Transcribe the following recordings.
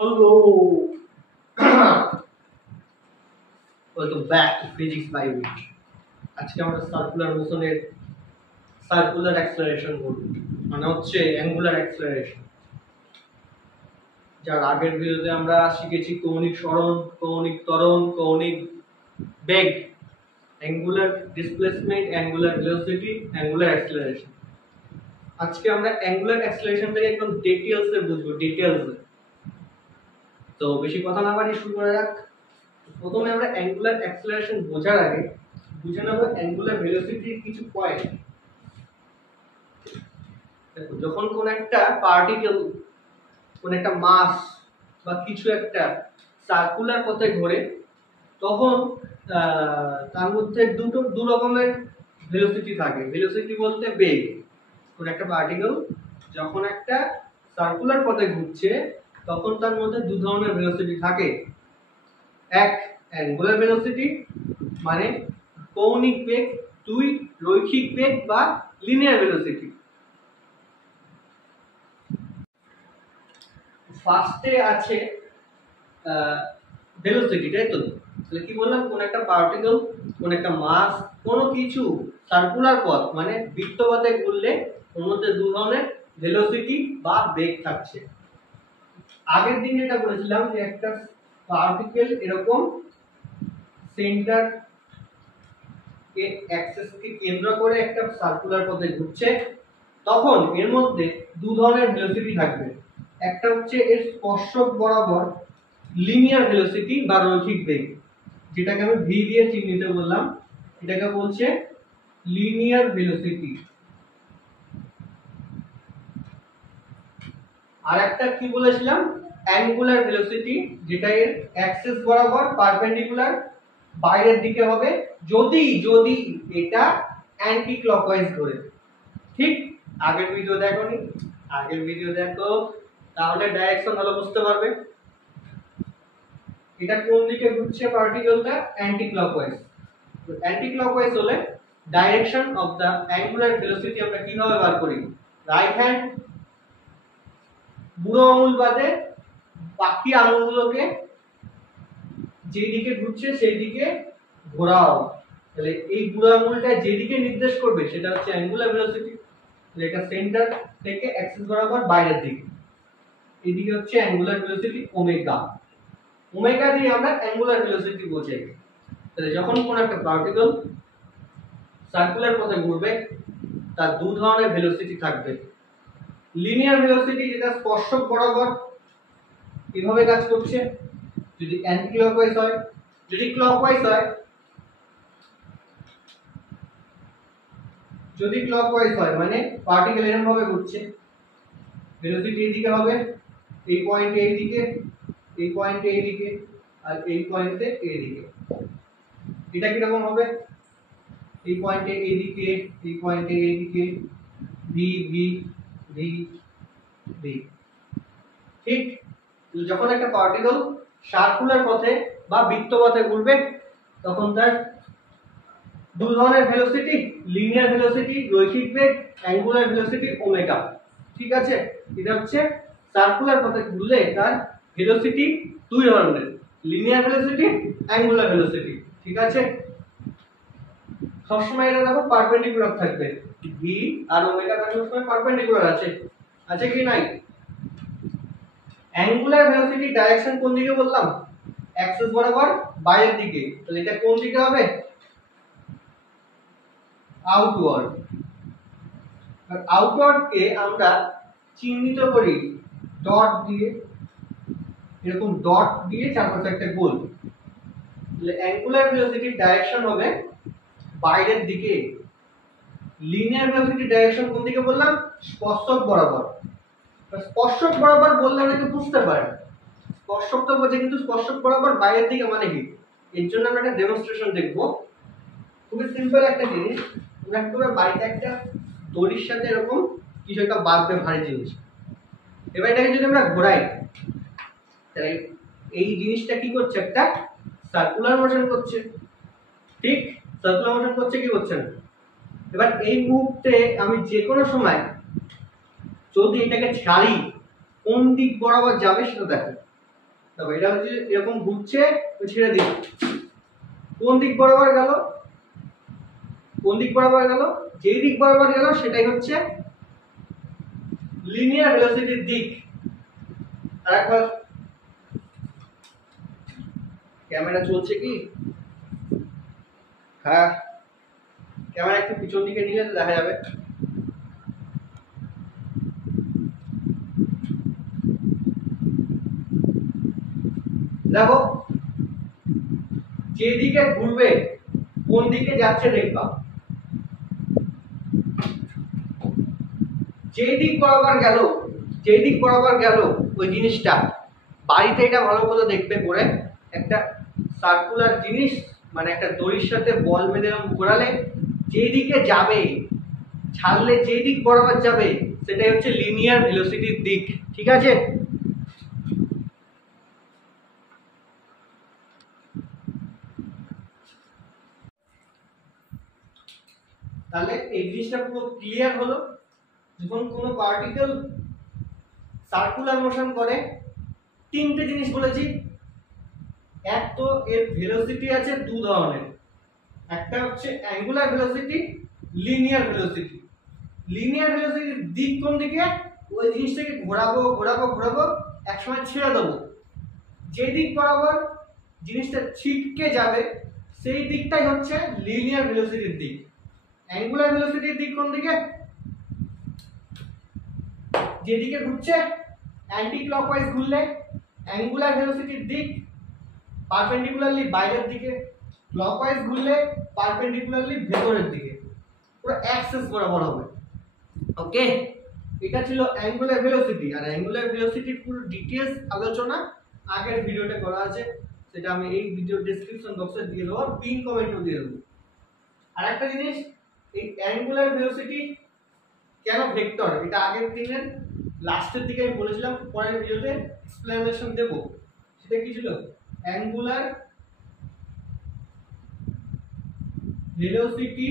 Hello. Welcome back to Physics by Week. আজকে আমরা circular মোশনের circular acceleration করব, মানে হচ্ছে অ্যাঙ্গুলার অ্যাক্সেলারেশন। যার আগের ভিডিওতে আমরা শিখেছি কৌণিক সরণ, কৌণিক ত্বরণ, কৌণিক বেগ, angular displacement, angular velocity, angular acceleration. আজকে আমরা অ্যাঙ্গুলার অ্যাক্সেলারেশনটাকে একদম ডিটেইলসে বুঝবো, ডিটেইলসে। তো বেশি কথা না বাড়িয়ে শুরু করা যাক। প্রথমে আমরা অ্যাঙ্গুলার অ্যাক্সেলারেশন বোঝার আগে বুঝে নেব অ্যাঙ্গুলার ভেলোসিটির কিছু পয়েন্ট। দেখো, যখন কোন একটা পার্টিকেল, কোন একটা মাস বা কিছু একটা সার্কুলার পথে ঘোরে, তখন তার মধ্যে দু রকমের ভেলোসিটি থাকে। ভেলোসিটি বলতে বেগ। কোন একটা পার্টিকেল যখন একটা সার্কুলার পথে ঘুরছে, তখন তার মধ্যে দু ধরনের ভেলোসিটি থাকে। এক, অ্যাঙ্গুলার ভেলোসিটি মানে কৌণিক বেগ, দুই রৈখিক বেগ বা লিনিয়ার ভেলোসিটি। ফার্স্টে আছে ভেলোসিটি, তাই তো? তাহলে কি বললাম, কোন একটা পার্টিকেল, কোন একটা মাস, কোনো কিছু সার্কুলার পথ মানে বৃত্তপথে ঘুরলে ওর মধ্যে দু ধরনের ভেলোসিটি বা বেগ থাকছে। আগের দিন যেটা বলেছিলাম যে একটা পার্টিকেল এরকম সেন্টার কে অ্যাক্সিস কে কেন্দ্র করে একটা সার্কুলার পথে ঘুরছে, তখন এর মধ্যে দু ধরনের ভেলোসিটি থাকবে। একটা হচ্ছে এর স্পর্শক বরাবর লিনিয়ার ভেলোসিটি বা রৈখিক বেগ, যেটাকে আমি ভি দিয়ে চিহ্নিত করলাম, এটাকে বলছে লিনিয়ার ভেলোসিটি। আর একটা কি বলেছিলাম, অ্যাঙ্গুলার ভেলোসিটি, যেটা এর অ্যাক্সিস বরাবর পারপেন্ডিকুলার বাইরের দিকে হবে যদি যদি এটা অ্যান্টি ক্লকওয়াইজ ঘোরে। ঠিক, আগের ভিডিও দেখোনি? আগের ভিডিও দেখো, তাহলে ডাইরেকশন ভালো বুঝতে পারবে। এটা কোন দিকে ঘুরছে পার্টিকেলটা? Anticlockwise. তো অ্যান্টি ক্লকওয়াইজ হলে direction of the angular velocity আমরা কিভাবে বার করি? রাইট হ্যান্ড বুড়ো আঙুল বাদে বাকি আঙুলগুলোকে যেদিকে ঘুরছে সেই দিকে ঘোরাও। তাহলে এই বুড়ো আঙুলটা যেদিকে নির্দেশ করবে সেটা হচ্ছে অ্যাঙ্গুলার ভেলোসিটি। এটা সেন্টার থেকে অ্যাক্সিস বরাবর বাইরের দিকে, এদিকে হচ্ছে অ্যাঙ্গুলার ভেলোসিটি ওমেগা। ওমেগা দিয়ে আমরা অ্যাঙ্গুলার ভেলোসিটি বোঝাই। তাহলে যখন কোন একটা পার্টিকেল সার্কুলার পথে ঘুরবে, তার দু ধরনের ভেলোসিটি থাকবে। লিনিয়ার ভেলোসিটি, যেটা স্পর্শক বরাবর কিভাবে কাজ করছে, যদি অ্যান্টি ক্লকওয়াইজ হয়, যদি ক্লকওয়াইজ হয়, যদি ক্লকওয়াইজ হয় মানে পার্টিকেল এরকম ভাবে ঘুরছে, ভেলোসিটি এইদিকে হবে, এই পয়েন্টে এইদিকে, এই পয়েন্টে এইদিকে, আর এই পয়েন্টে এইদিকে। এটা কি রকম হবে? এই পয়েন্টে এইদিকে, এই পয়েন্টে এইদিকে, ভি ভি ভি ভি। ঠিক, যখন একটা পার্টিকেল সার্কুলার পথে বা বৃত্তপথে ঘুরবে, তখন তার দু ধরনের ভেলোসিটি, লিনিয়ার ভেলোসিটি রৈখিক বেগ, অ্যাঙ্গুলার ভেলোসিটি ওমেগা। ঠিক আছে, এটা হচ্ছে সার্কুলার পথে ঘুরলে তার ভেলোসিটি দুই ধরনের, লিনিয়ার ভেলোসিটি, অ্যাঙ্গুলার ভেলোসিটি। ঠিক আছে, সবসময় এটা দেখো পারপেন্ডিকুলার থাকবে, ভি আর ওমেগা সবসময় পারপেন্ডিকুলার আছে, আছে কি নাই? অ্যাঙ্গুলার ভেলোসিটি ডাইরেকশন কোন দিকে বললাম? অ্যাক্সিস বরাবর বাইরের দিকে। তাহলে এটা কোন দিকে হবে? আউটওয়ার্ড। আর আউটওয়ার্ড কে আমরা চিহ্নিত করি ডট দিয়ে, এরকম ডট দিয়ে চারপাশে একটা গোল। তাহলে অ্যাঙ্গুলার ভেলোসিটির ডাইরেকশন হবে বাইরের দিকে। লিনিয়ার ভেলোসিটির ডাইরেকশন কোন দিকে বললাম? স্পর্শক বরাবর। স্পর্শক বরাবর বললে অনেকে বুঝতে পারে, স্পর্শক তো বোঝে, কিন্তু স্পর্শক বরাবর বাইরের দিকে মানে কি? এর জন্য আমরা একটা ডেমনস্ট্রেশন দেখবো। খুবই সিম্পল একটা জিনিস, তোমরা একটু বাড়িতে একটা দড়ির সাথে এরকম কিছু একটা বাঁধবে, ভারী জিনিস। এবার এটাকে যদি আমরা ঘোরাই, তাহলে এই জিনিসটা কি করছে? একটা সার্কুলার মোশন করছে। ঠিক, সার্কুলার মোশন করছে, কি করছে না? এবার এই মুহূর্তে আমি যে কোনো সময় যদি এটাকে ছাড়ি, কোন দিক বরাবর যাবে সেটা দেখো। দেখো এটা হচ্ছে এরকম ঘুরছে, ছেড়ে দিই, কোন দিক বরাবর গেল, কোন দিক বরাবর গেল, যেই দিক বরাবর গেল সেটাই হচ্ছে লিনিয়ার ভেলোসিটির দিক। আরেকবার ক্যামেরা চলছে কি? হ্যাঁ, ক্যামেরা একটু পিছন দিকে নিলে দেখা যাবে। দেখো যেদিকে ঘুরবে কোন দিকে যাচ্ছে দেখবা, যেই দিক বরাবর গেল ওই জিনিসটা, বাড়িতে এটা ভালো করে দেখবে করে, একটা সার্কুলার জিনিস মানে একটা দড়ির সাথে বল বেঁধে ঘোরালে যেদিকে যাবে, ছাড়লে যেই দিক বরাবর যাবে সেটাই হচ্ছে লিনিয়ার ভেলোসিটির দিক। ঠিক আছে? তাহলে এই জিনিসটা পুরো ক্লিয়ার হলো। যখন কোনো পার্টিকেল সার্কুলার মোশন করে, তিনটে জিনিস বলেছি। এক তো এর ভেলোসিটি আছে দু ধরনের, একটা হচ্ছে angular velocity, linear velocity. Linear ভেলোসিটির দিক কোন দিকে, ওই জিনিসটাকে ঘোরাবো ঘোরাবো ঘোরাবো, একসময় ছেড়ে দেবো, যে দিক বরাবর জিনিসটা ছিটকে যাবে সেই দিকটাই হচ্ছে লিনিয়ার ভেলোসিটির দিক। অ্যাঙ্গুলার ভেলোসিটির দিক কোন দিকে, যেদিকে ঘুরছে অ্যান্টি ক্লকওয়াইজ ঘুরলে অ্যাঙ্গুলার ভেলোসিটির দিক পারপেন্ডিকুলারলি বাইরের দিকে, ক্লকওয়াইজ ঘুরলে পারপেন্ডিকুলারলি ভেতরের দিকে, পুরো অ্যাক্সিস বরাবর হবে। ওকে, এটা ছিল অ্যাঙ্গুলার ভেলোসিটি। আর অ্যাঙ্গুলার ভেলোসিটির পুরো ডিটেইলস আলোচনা আগের ভিডিওতে করা আছে, সেটা আমি এই ভিডিও ডেসক্রিপশন বক্সে দিয়ে দেবো, পিন কমেন্টও দিয়ে দেবো। আর একটা জিনিস, এই অ্যাঙ্গুলার ভেলোসিটি কেন ভেক্টর, এটা আগের দিনের লাস্টের দিকে আমি বলেছিলাম, পরের ভিডিওতে এক্সপ্লেনেশন দেব। সেটা কি ছিল, অ্যাঙ্গুলার ভেলোসিটি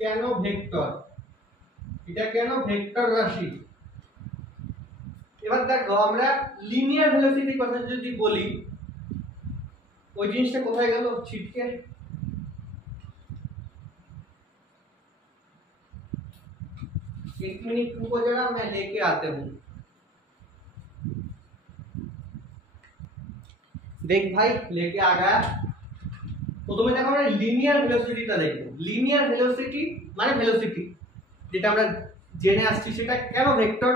কেন ভেক্টর, এটা কেন ভেক্টর রাশি। এবার দেখো আমরা লিনিয়ার ভেলোসিটি কথা যদি বলি, ওই জিনিসটা কোথায় গেল ছিটকে, एक मिनट रुको जरा, मैं लेके आते हूँ। देख भाई लेके आ गया। প্রথমে দেখো আমরা লিনিয়ার ভেলোসিটিটা দেখব। লিনিয়ার ভেলোসিটি মানে ভেলোসিটি যেটা আমরা জেনে আসছি সেটা কেন ভেক্টর।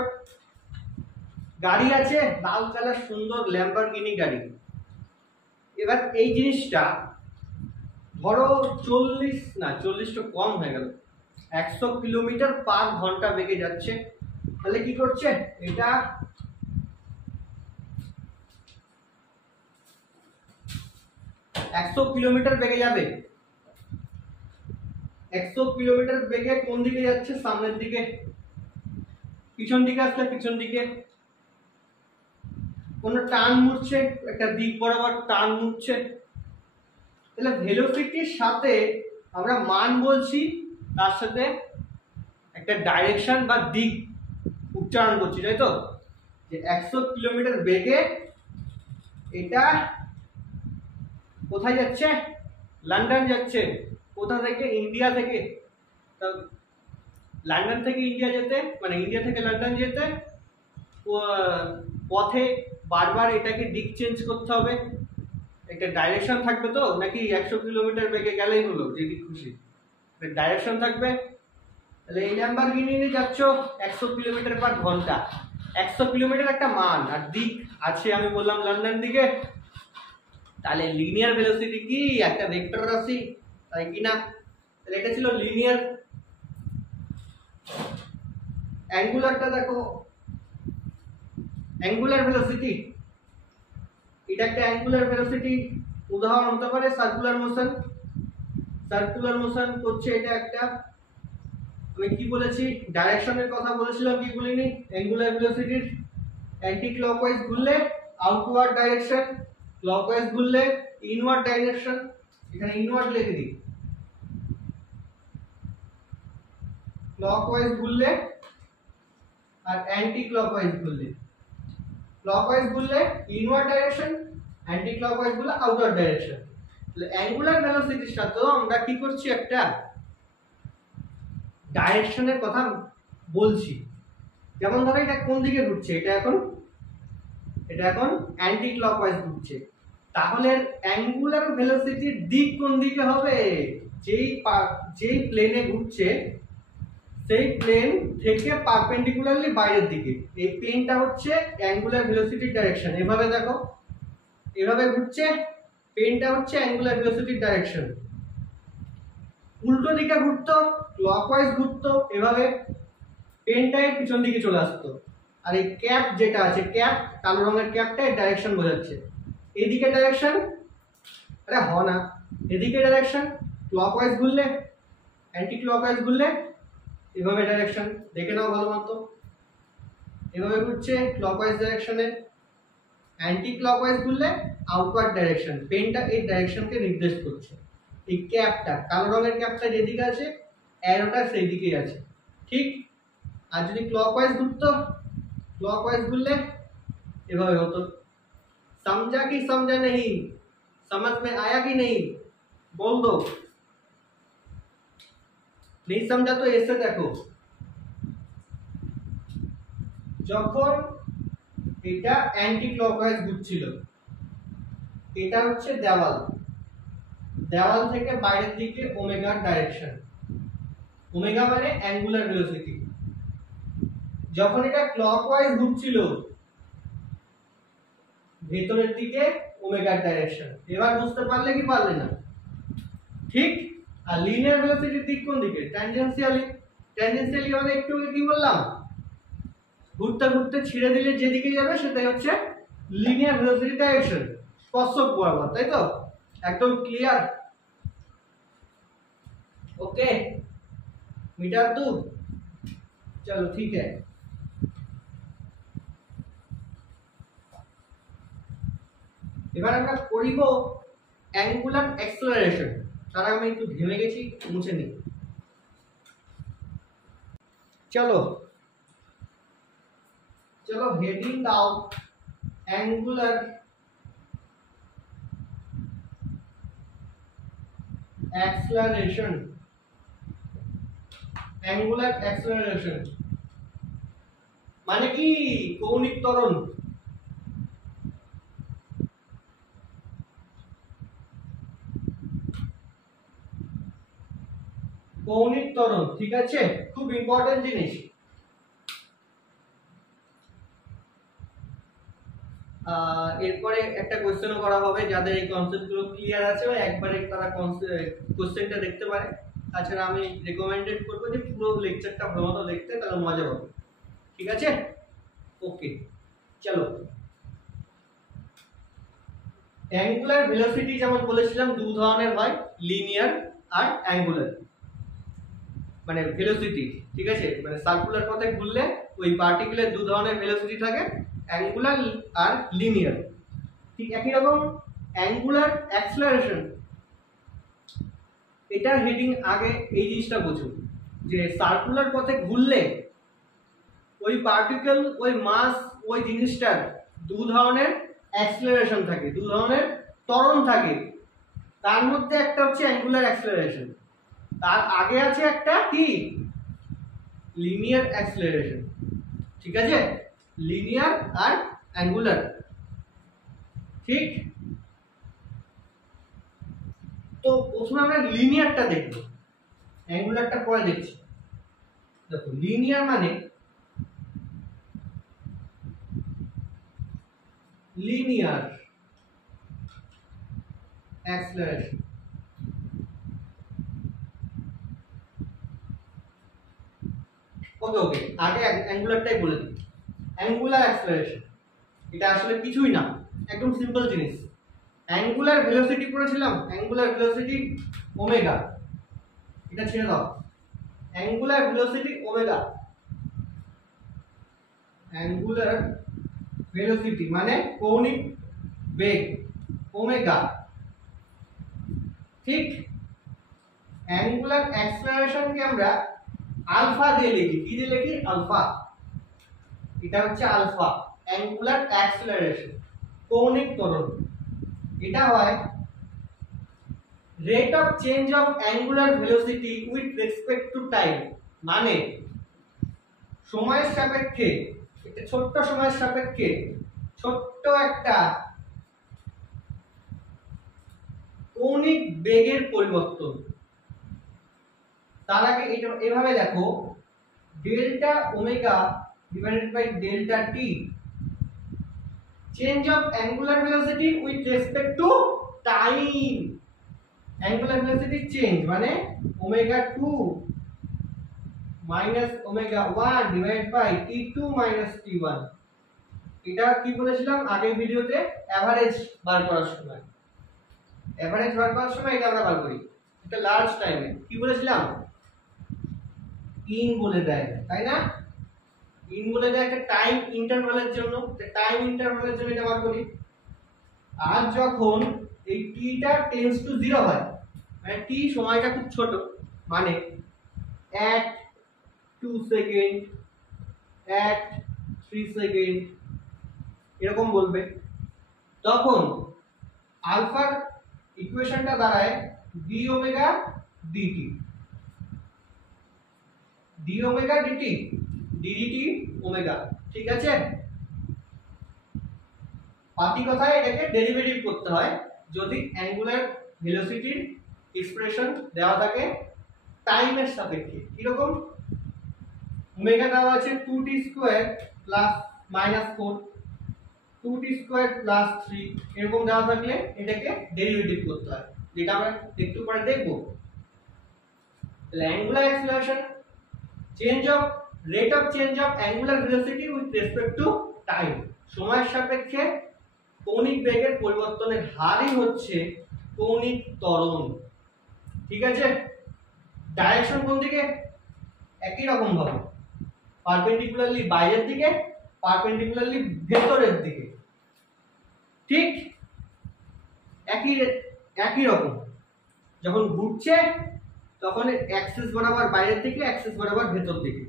গাড়ি আছে লাল কালার সুন্দর ল্যাম্বরগিনি গাড়ি, এবার এই জিনিসটা ধরো 40 না 40 তো কম হয়ে গেল, 100 কিলোমিটার পার ঘন্টা বেগে যাচ্ছে। তাহলে কি করছে এটা, একশো কিলোমিটার বেগে যাবে, 100 কিলোমিটার বেগে কোন দিকে যাচ্ছে, সামনের দিকে, পিছন দিকে আসলে পিছন দিকে, কোন টার্ন মুড়ছে, একটা দিক বরাবর টার্ন মুড়ছে। তাহলে ভেলোসিটির সাথে আমরা মান বলছি, তার সাথে একটা ডাইরেকশন বা দিক উচ্চারণ করছি, তাই তো, যে 100 কিলোমিটার বেগে এটা কোথায় যাচ্ছে, লন্ডন যাচ্ছে। কোথা থেকে, ইন্ডিয়া থেকে। তো লন্ডন থেকে ইন্ডিয়া যেতে মানে ইন্ডিয়া থেকে লন্ডন যেতে পথে বারবার এটাকে দিক চেঞ্জ করতে হবে, একটা ডাইরেকশন থাকবে তো, নাকি 100 কিলোমিটার বেগে গেলেই হলো যেদিক খুশি, ডাইরেকশন থাকবে। তাহলে এই ল্যাম্বরগিনি নিয়ে যাচ্ছ 100 কিলোমিটার পার ঘন্টা, 100 কিলোমিটার একটা মান, আর দিক আছে আমি বললাম লন্ডন দিকে। তাহলে লিনিয়ার ভেলোসিটি কি একটা ভেক্টর রাশি, তাই কি না? তাহলে এটা ছিল লিনিয়ার। অ্যাঙ্গুলারটা দেখো, অ্যাঙ্গুলার ভেলোসিটি, এটা একটা অ্যাঙ্গুলার ভেলোসিটি উদাহরণ হতে পারে সার্কুলার মোশন। সার্কুলার মোশন করছে এটা একটা, আমি কি বলেছি ডাইরেকশনের কথা বলেছিলাম, কি বলিনি, অ্যাঙ্গুলার ভেলোসিটির অ্যান্টি ক্লকওয়াইজ ঘুরলে আউটওয়ার্ড ডাইরেকশন, ক্লকওয়াইজ ঘুরলে ইনওয়ার্ড ডাইরেকশন। এখানে ইনওয়ার্ড লিখে দিই, ক্লকওয়াইজ ঘুরলে আর অ্যান্টি ক্লকওয়াইজ ঘুরলে। ক্লকওয়াইজ ঘুরলে ইনওয়ার্ড ডাইরেকশন, অ্যান্টি ক্লকওয়াইজ ঘুরলে আউটওয়ার্ড ডাইরেকশন। তাহলে অ্যাঙ্গুলার ভেলোসিটির সাথেও আমরা কি করছি, একটা ডাইরেকশনের কথা বলছি। যেমন ধরো এটা কোন দিকে ঘুরছে, এটা এখন অ্যান্টি ক্লকওয়াইজ ঘুরছে, তাহলে অ্যাঙ্গুলার ভেলোসিটির দিক কোন দিকে হবে, যেই প্লেনে ঘুরছে সেই প্লেন থেকে পারপেন্ডিকুলারলি বাইরের দিকে। এই প্লেনটা হচ্ছে অ্যাঙ্গুলার ভেলোসিটির ডাইরেকশন। এভাবে দেখো, এভাবে ঘুরছে, প্লেনটা হচ্ছে অ্যাঙ্গুলার ভেলোসিটির ডাইরেকশন। উল্টো দিকে ঘুরতো, ক্লকওয়াইজ ঘুরতো, এভাবে পেনটাই পিছন দিকে চলে আসতো। আর এই ক্যাপ যেটা আছে, ক্যাপ কালো রঙের ক্যাপটা ডাইরেকশন বোঝাচ্ছে। এদিকে ডাইরেকশন, আরে হ না, এদিকে ডাইরেকশন, ক্লকওয়াইজ ঘুরলে, অ্যান্টি ক্লকওয়াইজ ঘুরলে এভাবে ডাইরেকশন। দেখে নাও ভালো মতো, এভাবে ঘুরছে ক্লকওয়াইজ ডাইরেকশনে, অ্যান্টি ক্লকওয়াইজ ঘুরলে আউটওয়ার্ড ডাইরেকশন। পেনটা এই ডাইরেকশনকে নির্দেশ করছে। এই ক্যাপটা কালো রঙের ক্যাপটা যেদিকে আছে, অ্যারোটা সেই দিকেই আছে, ঠিক। আর যদি ক্লকওয়াইজ ঘুরতো, क्लॉकवाइज ঘুরলে এভাবে হতো। समझा कि समझा नहीं, समझ में आया कि नहीं, बोल दो। नहीं समझा तो ऐसे देखो, যখন এটা অ্যান্টি ক্লকওয়াইজ ঘুরছিল, এটা হচ্ছে দেওয়াল, দেওয়াল থেকে বাইরের দিকে ওমেগার ডাইরেকশন। ওমেগা মানে অ্যাঙ্গুলার ভেলোসিটি। যখন এটা ক্লকওয়াইজ ঘুরছিল, ভেতরের দিকে ওমেগার ডাইরেকশন। এবার বুঝতে পারলে কি পারলে না, ঠিক। আর লিনিয়ার ভেলোসিটির দিক কোন দিকে, ট্যানজেনশিয়ালি। ট্যানজেনশিয়ালি মানে একটু আগে কি বললাম, ঘুরতে ঘুরতে ছিঁড়ে দিলে যেদিকে যাবে সেটাই হচ্ছে লিনিয়ার ভেলোসিটি ডাইরেকশন, স্পর্শক বরাবর, তাই তো? একদম ক্লিয়ার? ओके मीटर 2, चलो ठीक है। এবার আমরা করিব অ্যাঙ্গুলার অ্যাক্সেলারেশন। তার আমি একটু ঘেমে গেছি, মুছে নিই। চলো चलो हेडिंग दाও অ্যাঙ্গুলার acceleration। অ্যাঙ্গুলার অ্যাক্সেলারেশন মানে কি, কৌণিক ত্বরণ। কৌণিক ত্বরণ, ঠিক আছে, খুব ইম্পর্টেন্ট জিনিস। এরপরে একটা কোশ্চেনও করা হবে, যাদের এই কনসেপ্টগুলো ক্লিয়ার আছে বা একবারে তারা কোশ্চেনটা দেখতে পারে। তাছাড়া আমি রেকমেন্ডেড করবো যে পুরো লেকচারটা ভালোমতো দেখতে, তাহলে মজা হবে, ঠিক আছে? ওকে চলো। অ্যাঙ্গুলার ভেলোসিটি যেমন বলেছিলাম দু ধরনের হয়, লিনিয়ার আর অ্যাঙ্গুলার মানে ভেলোসিটি, ঠিক আছে? মানে সার্কুলার পথে ঘুরলে ওই পার্টিকুলার দু ধরনের ভেলোসিটি থাকে, অ্যাঙ্গুলার আর লিনিয়ার। ঠিক একই রকম অ্যাঙ্গুলার অ্যাক্সেলারেশন, এটার হেডিং আগে এই জিনিসটা বুঝুন যে সার্কুলার পথে ঘুরলে ওই পার্টিকেল, ওই মাস, ওই জিনিসটার দু ধরনের অ্যাক্সেলারেশন থাকে, দু ধরনের ত্বরণ থাকে। তার মধ্যে একটা হচ্ছে অ্যাঙ্গুলার অ্যাক্সেলারেশন, তার আগে আছে একটা কি, লিনিয়ার অ্যাক্সেলারেশন, ঠিক আছে? লিনিয়ার আর অ্যাঙ্গুলার, ঠিক। তো প্রথমে আমরা লিনিয়ারটা দেখব, অ্যাঙ্গুলারটা পরে দেখছি। দেখো লিনিয়ার মানে লিনিয়ার অ্যাক্সেলারেশন। ওকে ওকে, আগে অ্যাঙ্গুলারটাই বলে দিই। অ্যাঙ্গুলার অ্যাক্সেলারেশন এটা আসলে কিছুই না, একদম সিম্পল জিনিস। অ্যাঙ্গুলার ভেলোসিটি পড়েছিলাম, অ্যাঙ্গুলার ভেলোসিটি ওমেগা, এটা ছেড়ে দাও। Angular velocity omega, angular velocity মানে কৌণিক বেগ ওমেগা, ঠিক। অ্যাঙ্গুলার অ্যাক্সেলারেশনকে আমরা আলফা দিয়ে লিখি। কি দিয়ে লিখি? আলফা। এটা হচ্ছে আলফা। অ্যাঙ্গুলার অ্যাক্সিলারেশন, কৌণিক ত্বরণ। এটা হয় rate of change of angular velocity with respect to time, মানে সময়ের সাপেক্ষে, একটা ছোট্ট সময়ের সাপেক্ষে ছোট্ট একটা কৌণিক বেগের পরিবর্তন। তার আগে এটা এভাবে দেখো, delta omega divided by delta t, change of angular velocity with respect to time. Angular velocity change মানে omega 2 minus omega 1 divided by t2 minus t1। এটা কি বলেছিলাম আগের ভিডিওতে, এভারেজ বার করার সময়, এভারেজ বার করার সময় এটা আমরা বার করি। এটা লার্জ টাইমে কি বলেছিলাম, ইন বলে দেয়, তাই না? ইন বলে দেয় একটা টাইম ইন্টারভালের জন্য, টাইম ইন্টারভালের জন্য এটা বার করি। আর যখন এই টিটা টেন্ডস টু 0 হয়, মানে টি সময়টা খুব ছোট, মানে 1 2 সেকেন্ড 1 3 সেকেন্ড এরকম বলবে, তখন আলফার ইকুয়েশনটা দাঁড়ায় d omega dt, d omega dt, dt omega. ঠিক আছে, পাতি কথায় এটাকে ডেরিভেটিভ করতে হয় যদি অ্যাঙ্গুলার ভেলোসিটির এক্সপ্রেশন দেওয়া থাকে টাইমের সাপেক্ষে। কিরকম, ওমেগা দেওয়া আছে 2t square plus minus 4, 2t square plus 3 এরকম দেওয়া থাকলে এটাকে ডেরিভেটিভ করতে হয়, যেটা আমরা একটু পরে দেখব। Angular acceleration, change of rate of change of angular velocity with respect to time, সময়ের সাপেক্ষে কৌণিক বেগের পরিবর্তনের হারই হচ্ছে কৌণিক ত্বরণ। ঠিক আছে, ডাইরেকশন কোন দিকে, একই রকম ভাবে পারপেন্ডিকুলারলি বাইরের দিকে, পারপেন্ডিকুলারলি ভেতরের দিকে, ঠিক একই রকম। যখন ঘুরছে তখন অ্যাক্সিস বরাবর বাইরের দিকে, অ্যাক্সিস বরাবর ভেতর দিকে,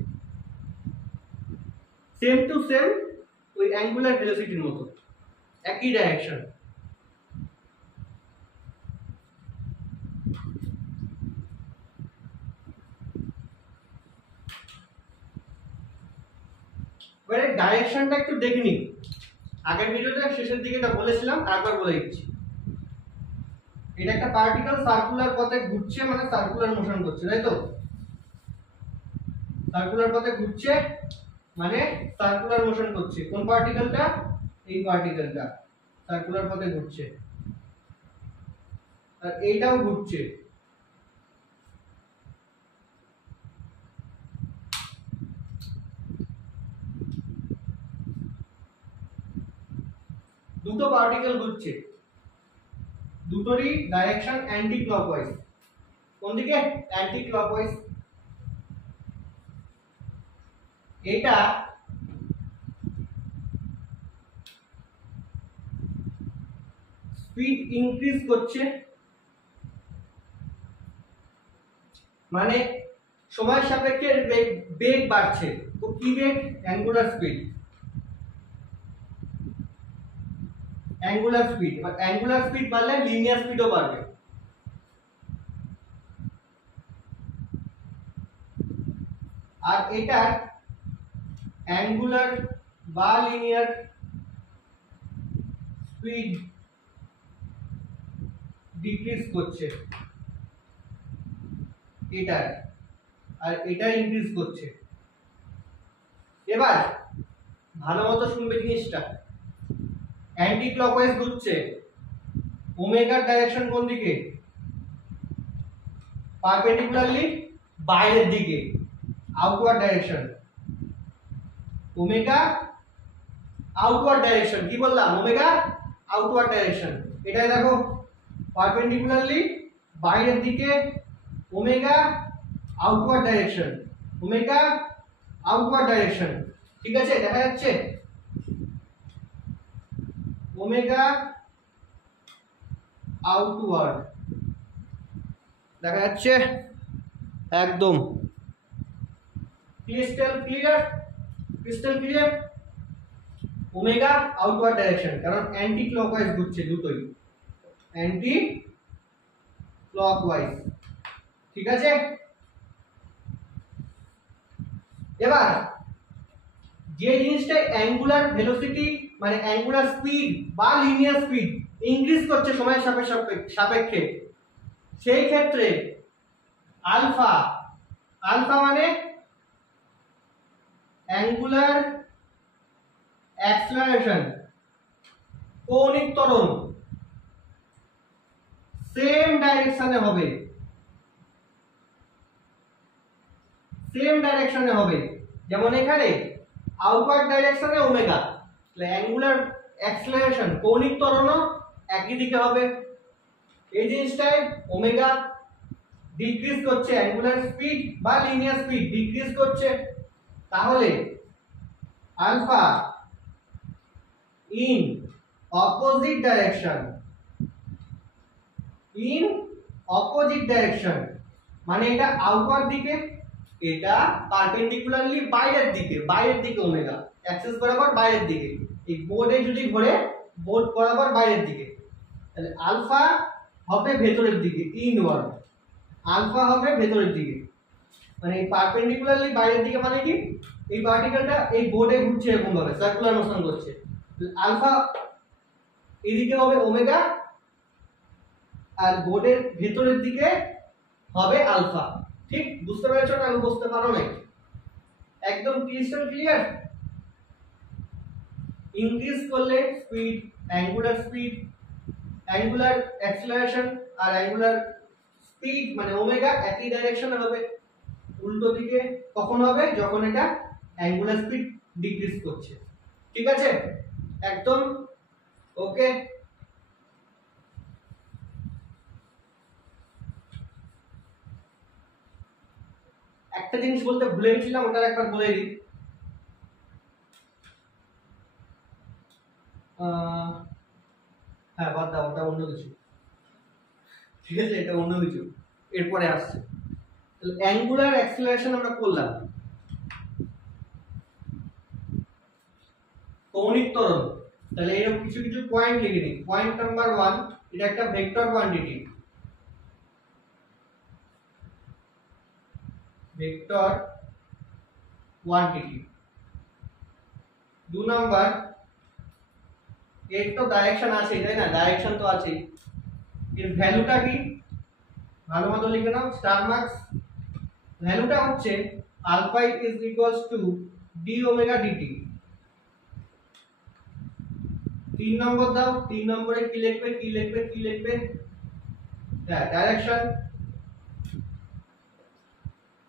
সেম টু সেম ওই অ্যাঙ্গুলার ভেলোসিটির মতো, একই ডাইরেকশন। এবারে ডাইরেকশনটা একটু দেখে নিই, আগের ভিডিওতে শেষের দিকে এটা বলেছিলাম, আরেকবার বলে দিচ্ছি। এটা একটা পার্টিকেল সার্কুলার পথে ঘুরছে, মানে সার্কুলার মোশন করছে, তাই তো? সার্কুলার পথে ঘুরছে মানে সার্কুলার মোশন করছে। কোন পার্টিকেলটা, এই পার্টিকেলটা সার্কুলার পথে ঘুরছে, আর এইটাও ঘুরছে। দুটো পার্টিকেল ঘুরছে, দুটোরই ডাইরেকশন অ্যান্টি ক্লকওয়াইজ। কোন দিকে, অ্যান্টি ক্লকওয়াইজ। এটা স্পিড ইনক্রিজ করছে, মানে সময়ের সাপেক্ষে বেগ বাড়ছে। তো কি বেগ, অ্যাঙ্গুলার স্পিড, অ্যাঙ্গুলার স্পিড। আর অ্যাঙ্গুলার স্পিড বাড়লে লিনিয়ার স্পিডও বাড়বে। আর এটার অ্যাঙ্গুলার বা লিনিয়ার স্পিড ডিক্রিজ করছে এটার, আর এটা ইনক্রিজ করছে। এবার ভালো মতো শুনবে জিনিসটা, অ্যান্টি ক্লকওয়াইজ ঘুরছে, ওমেগার ডাইরেকশন কোন দিকে, পারপেন্ডিকুলারলি বাইরের দিকে, outward direction. Omega outward direction, কি বললাম, ওমেগা আউটওয়ার্ড ডাইরেকশন। এটাই দেখো পারপেন্ডিকুলারলি বাইরের দিকে, omega outward direction, omega outward direction. ঠিক আছে, দেখা যাচ্ছে ওমেগা আউটওয়ার্ড দেখা যাচ্ছে একদম crystal clear, crystal clear. Omega outward direction, কারণ অ্যান্টি ক্লকওয়াইজ ঘুরছে দুটোই, অ্যান্টি ক্লকওয়াইজ। ঠিক আছে, এবার যে জিনিসটা অ্যাঙ্গুলার ভেলোসিটি মানে অ্যাঙ্গুলার স্পিড বা লিনিয়ার স্পিড ইনক্রিজ করছে সময়ের সাপেক্ষে, সেই ক্ষেত্রে আলফা, আলফা মানে অ্যাঙ্গুলার অ্যাক্সেলারেশন, কৌণিক ত্বরণ সেম ডাইরেকশনে হবে, সেম ডাইরেকশনে হবে। যেমন এখানে আউটওয়ার্ড ডাইরেকশনে ওমেগা, তাহলে অ্যাঙ্গুলার অ্যাক্সেলারেশন কৌণিক ত্বরণও একই দিকে হবে। এই জিনিসটায় ওমেগা ডিক্রিজ করছে, অ্যাঙ্গুলার স্পিড বা লিনিয়ার স্পিড ডিক্রিজ করছে, তাহলে alpha in opposite direction, in opposite direction মানে এটা আউটওয়ার্ড দিকে, এটা পারপেন্ডিকুলারলি বাইরের দিকে, বাইরের দিকে ওমেগা অ্যাক্সিস বরাবর বাইরের দিকে, এই বোর্ডে যদি ঘোরে বোর্ড বরাবর বাইরের দিকে, তাহলে আলফা হবে ভেতরের দিকে, ইনওয়ার্ড, আলফা হবে ভেতরের দিকে, মানে এই পারপেন্ডিকুলারলি বাইরের দিকে মানে কি এই পার্টিকেলটা এই বোর্ডে ঘুরছে এরকম ভাবে সার্কুলার মোশন করছে, আলফা এদিকে হবে ওমেগা আর বোর্ডের ভেতরের দিকে হবে আলফা। ঠিক বুঝতে পেরেছো না? আমি বুঝতে পারো না? একদম ক্রিস্টাল ক্লিয়ার। ইনক্রিজ করলে speed, angular speed, angular acceleration আর অ্যাঙ্গুলার স্পিড মানে ওমেগা একই ডাইরেকশনে হবে, উল্টো দিকে কখন হবে? যখন এটা অ্যাঙ্গুলার স্পিড ডিক্রিজ করছে। ঠিক আছে, একদম ওকে। একটা জিনিস বলতে ভুলে গেছিলাম, ওটা একবার বলে দিই। হ্যাঁ বাদ দাও, ওটা অন্য কিছু। ঠিক আছে, এটা অন্য কিছু, এরপরে আসছে। তাহলে অ্যাঙ্গুলার অ্যাক্সেলারেশন আমরা করলাম, কৌণিক ত্বরণ, তাহলে এরকম কিছু কিছু পয়েন্ট লিখে নিই। পয়েন্ট নাম্বার 1, এটা একটা vector quantity, vector quantity. 2 number, এর তো ডাইরেকশন আছে তাই না? ডাইরেকশন তো আছে, এর ভ্যালুটা কি ভালো মতো লিখে নাও, স্টার মার্কস। ভ্যালুটা হচ্ছে alpha is equals to d omega dt. 3 নম্বর দাও, 3 নম্বরে কি লিখবে কি লিখবে কি লিখবে? হ্যাঁ ডাইরেকশন,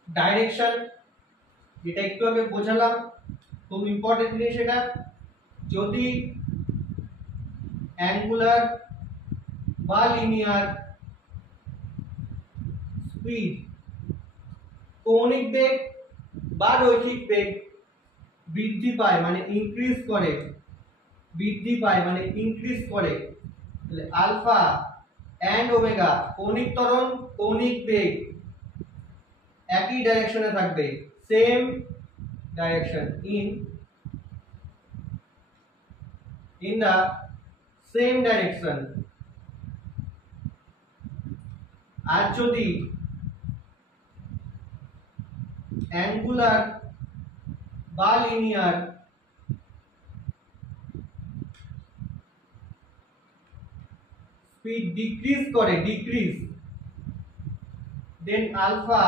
ডাইরেকশন যেটা একটু আগে বোঝালাম, খুব ইম্পর্টেন্ট জিনিস এটা। যদি অ্যাঙ্গুলার বা লিনিয়ার স্পিড, কৌণিক বেগ বা রৈখিক বেগ বৃদ্ধি পায় মানে ইনক্রিজ করে, বৃদ্ধি পায় মানে ইনক্রিজ করে, তাহলে আলফা এন্ড ওমেগা কৌণিক ত্বরণ কৌণিক বেগ একই ডাইরেকশনে থাকবে, same direction, in the same direction। আর যদি অ্যাঙ্গুলার বা লিনিয়ার স্পিড ডিক্রিজ করে, decrease, then alpha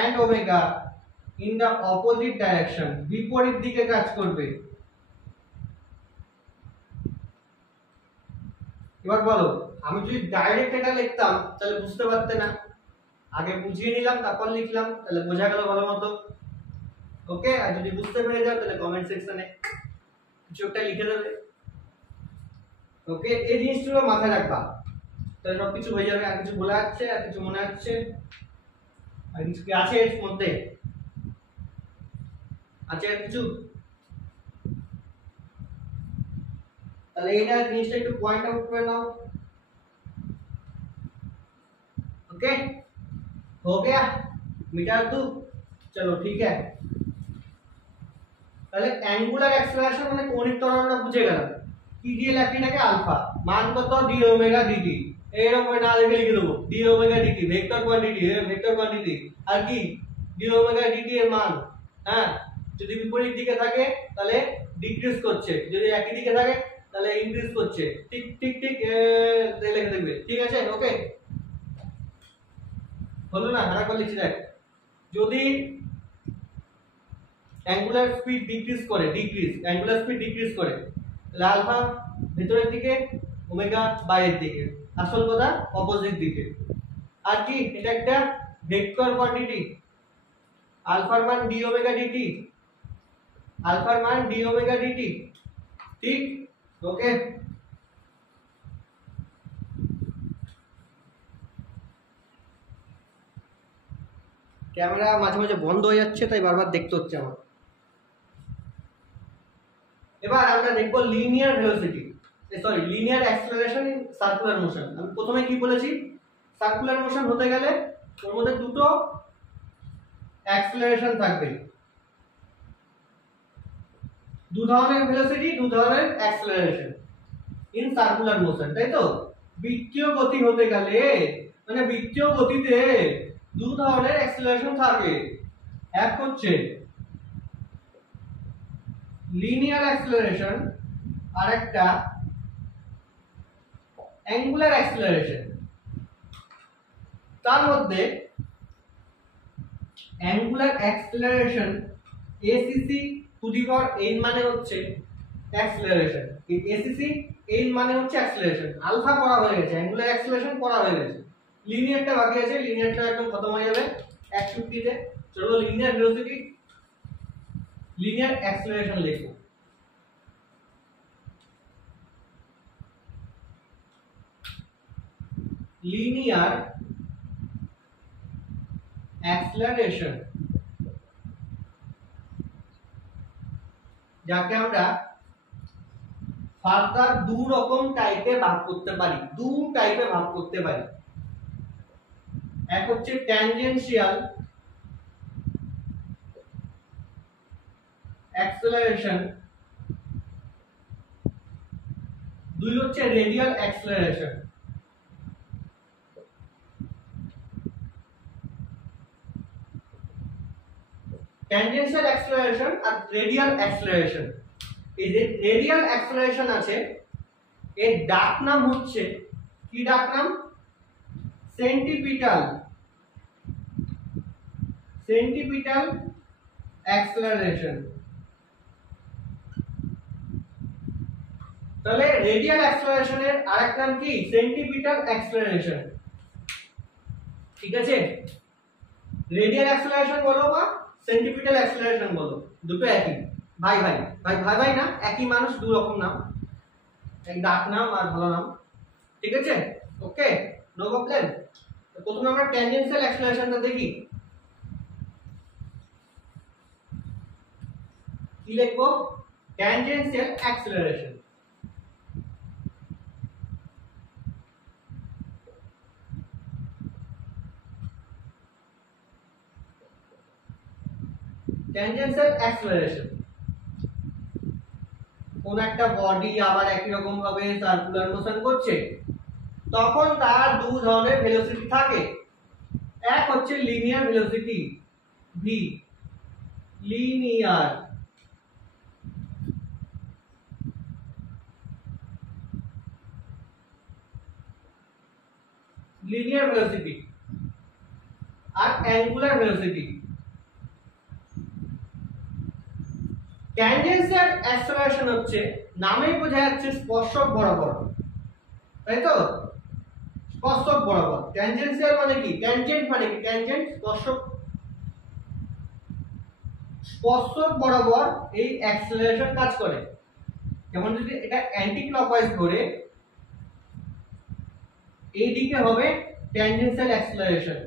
and omega in the opposite direction, বিপরীত দিকে কাজ করবে। এবার বলো, আমি যদি ডাইরেক্ট এটা লিখতাম তাহলে বুঝতে পারতে না, আগে বুঝিয়ে নিলাম তারপর লিখলাম, তাহলে বোঝা গেল ভালো মতো। ওকে, আর যদি বুঝতে পেরে যাও তাহলে কমেন্ট সেকশনে কিছু একটা লিখে দেবে। ওকে, এই জিনিসগুলো মাথায় রাখবা, তাহলে সব কিছু হয়ে যাবে। আর কিছু বলা আছে, আর কিছু মনে আছে, আর কিছু কি আছে এর মধ্যে? আছে আর কিছু? তাহলে এইটা জিনিসটা একটু পয়েন্ট আউট করে নাও। ओके, हो गया मिटा तू? चलो ठीक है। তাহলে অ্যাঙ্গুলার অ্যাক্সেলারেশন মানে কৌণিক ত্বরণ আমরা বুঝে গেলাম। কি দিয়ে লেখি নাকি আলফা, মান কত ডি ওমেগা ডিটি, এইরকম করে না লিখে লিখে দেবো d omega dt vector quantity আর কি ডি ওমেগা ডিটি এর মান। হ্যাঁ, যদি বিপরীত দিকে থাকে তাহলে ডিক্রিজ করছে, যদি একই দিকে থাকে তাহলে ইনক্রিজ করছে। ঠিক ঠিক ঠিক লিখে দেবে, ঠিক আছে? ওকে, হলো না? আরেকবার লিখছি দেখ, যদি angular speed angular speed decrease করে তাহলে আলফা ভেতরের দিকে, ওমেগা বাইরের দিকে, আসল কথা অপোজিট দিকে। আর কি এটা একটা ভেক্টর কোয়ান্টিটি, আলফার মান ডি ওমেগা ডিটি, ঠিক? ওকে, ক্যামেরা মাঝে মাঝে বন্ধ হয়ে যাচ্ছে তাই বারবার দেখতে হচ্ছে আমার। এবার আমরা দেখব linear velocity, linear acceleration in circular motion. আমি প্রথমে কি বলেছি, সার্কুলার মোশন হতে গেলে ওর মধ্যে দুটো অ্যাক্সেলারেশন থাকবে, দু ধরনের ভেলোসিটি, দু ধরনের অ্যাক্সেলারেশন ইন সার্কুলার মোশন, তাই তো? বৃত্তীয় গতি হতে গেলে মানে বৃত্তীয় গতিতে দু ধরনের অ্যাক্সেলারেশন থাকে, এক হচ্ছে লিনিয়ার অ্যাক্সেলারেশন আর একটা অ্যাঙ্গুলার অ্যাক্সেলারেশন। তার মধ্যে angular acceleration ACC to the power n মানে হচ্ছে অ্যাক্সেলারেশন, এই এসিসি n মানে হচ্ছে অ্যাক্সেলারেশন। আলফা পড়া হয়ে গেছে, অ্যাঙ্গুলার অ্যাক্সেলারেশন পড়া হয়ে গেছে, লিনিয়ারটা বাকি আছে, লিনিয়ারটা একদম খতম হয়ে যাবে 150 তে। চলো লিনিয়ার ভেলোসিটি, লিনিয়ার অ্যাক্সেলারেশন লিখবো। লিনিয়ার অ্যাক্সেলারেশন যাকে আমরা ফার্দার দু রকম টাইপে ভাগ করতে পারি, এক হচ্ছে ট্যানজেনশিয়াল অ্যাক্সেলারেশন, দুই হচ্ছে রেডিয়াল অ্যাক্সেলারেশন। ট্যানজেনশিয়াল অ্যাক্সেলারেশন আর রেডিয়াল অ্যাক্সেলারেশন। এই যে রেডিয়াল অ্যাক্সেলারেশন আছে এর ডাক নাম হচ্ছে, কি ডাক নাম? সেন্টিপিটাল অ্যাক্সেলারেশন। তাহলে রেডিয়াল অ্যাক্সেলারেশনের আরেক নাম কি? সেন্টিপিটাল অ্যাক্সেলারেশন, ঠিক আছে? রেডিয়াল অ্যাক্সেলারেশন বলো বা সেন্টিপিটাল অ্যাক্সেলারেশন বলো, দুটো একই, ভাই না, একই মানুষ, দু রকম নাম, এক ডাক নাম আর ভালো নাম, ঠিক আছে? ওকে, নো প্রবলেম। প্রথমে আমরা ট্যানজেনশিয়াল অ্যাক্সেলারেশনটা দেখি। কি লিখবো? Tangential acceleration. ট্যানজেনশিয়াল অ্যাক্সেলারেশন, কোন একটা বডি আবার একই রকম ভাবে সার্কুলার মোশন করছে, তখন তার দু ধরনের ভেলোসিটি থাকে। এক হচ্ছে linear velocity v, linear velocity আর অ্যাঙ্গুলার ভেলোসিটি। ট্যানজেনশিয়াল অ্যাক্সেলারেশন হচ্ছে নামেই বোঝা যাচ্ছে স্পর্শক বরাবর, তাই তো? স্পর্শক বরাবর। ট্যানজেনশিয়াল মানে কি? ট্যানজেন্ট মানে কি? ট্যানজেন্ট, স্পর্শক, স্পর্শক বরাবর এই অ্যাক্সেলারেশন কাজ করে। যেমন যদি এটা অ্যান্টি ক্লকওয়াইজ ঘোরে, এই দিকে হবে ট্যানজেনশিয়াল অ্যাক্সেলারেশন,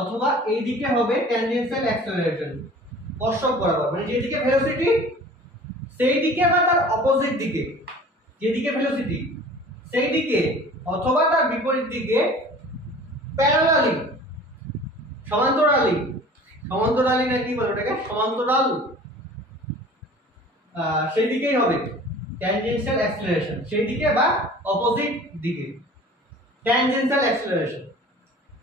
অথবা এই দিকে হবে ট্যানজেনশিয়াল অ্যাক্সেলারেশন, স্পর্শক বরাবর। মানে যেদিকে ভেলোসিটি সেই দিকে বা তার অপোজিট দিকে, যেদিকে ভেলোসিটি সেই দিকে অথবা তার বিপরীত দিকে প্যারালালি, সমান্তরালি না কি বলে ওটাকে? সমান্তরাল সেই দিকেই হবে ট্যানজেনশিয়াল অ্যাক্সিলারেশন, সেই দিকে বা অপোজিট দিকে ট্যানজেনশিয়াল অ্যাক্সিলারেশন।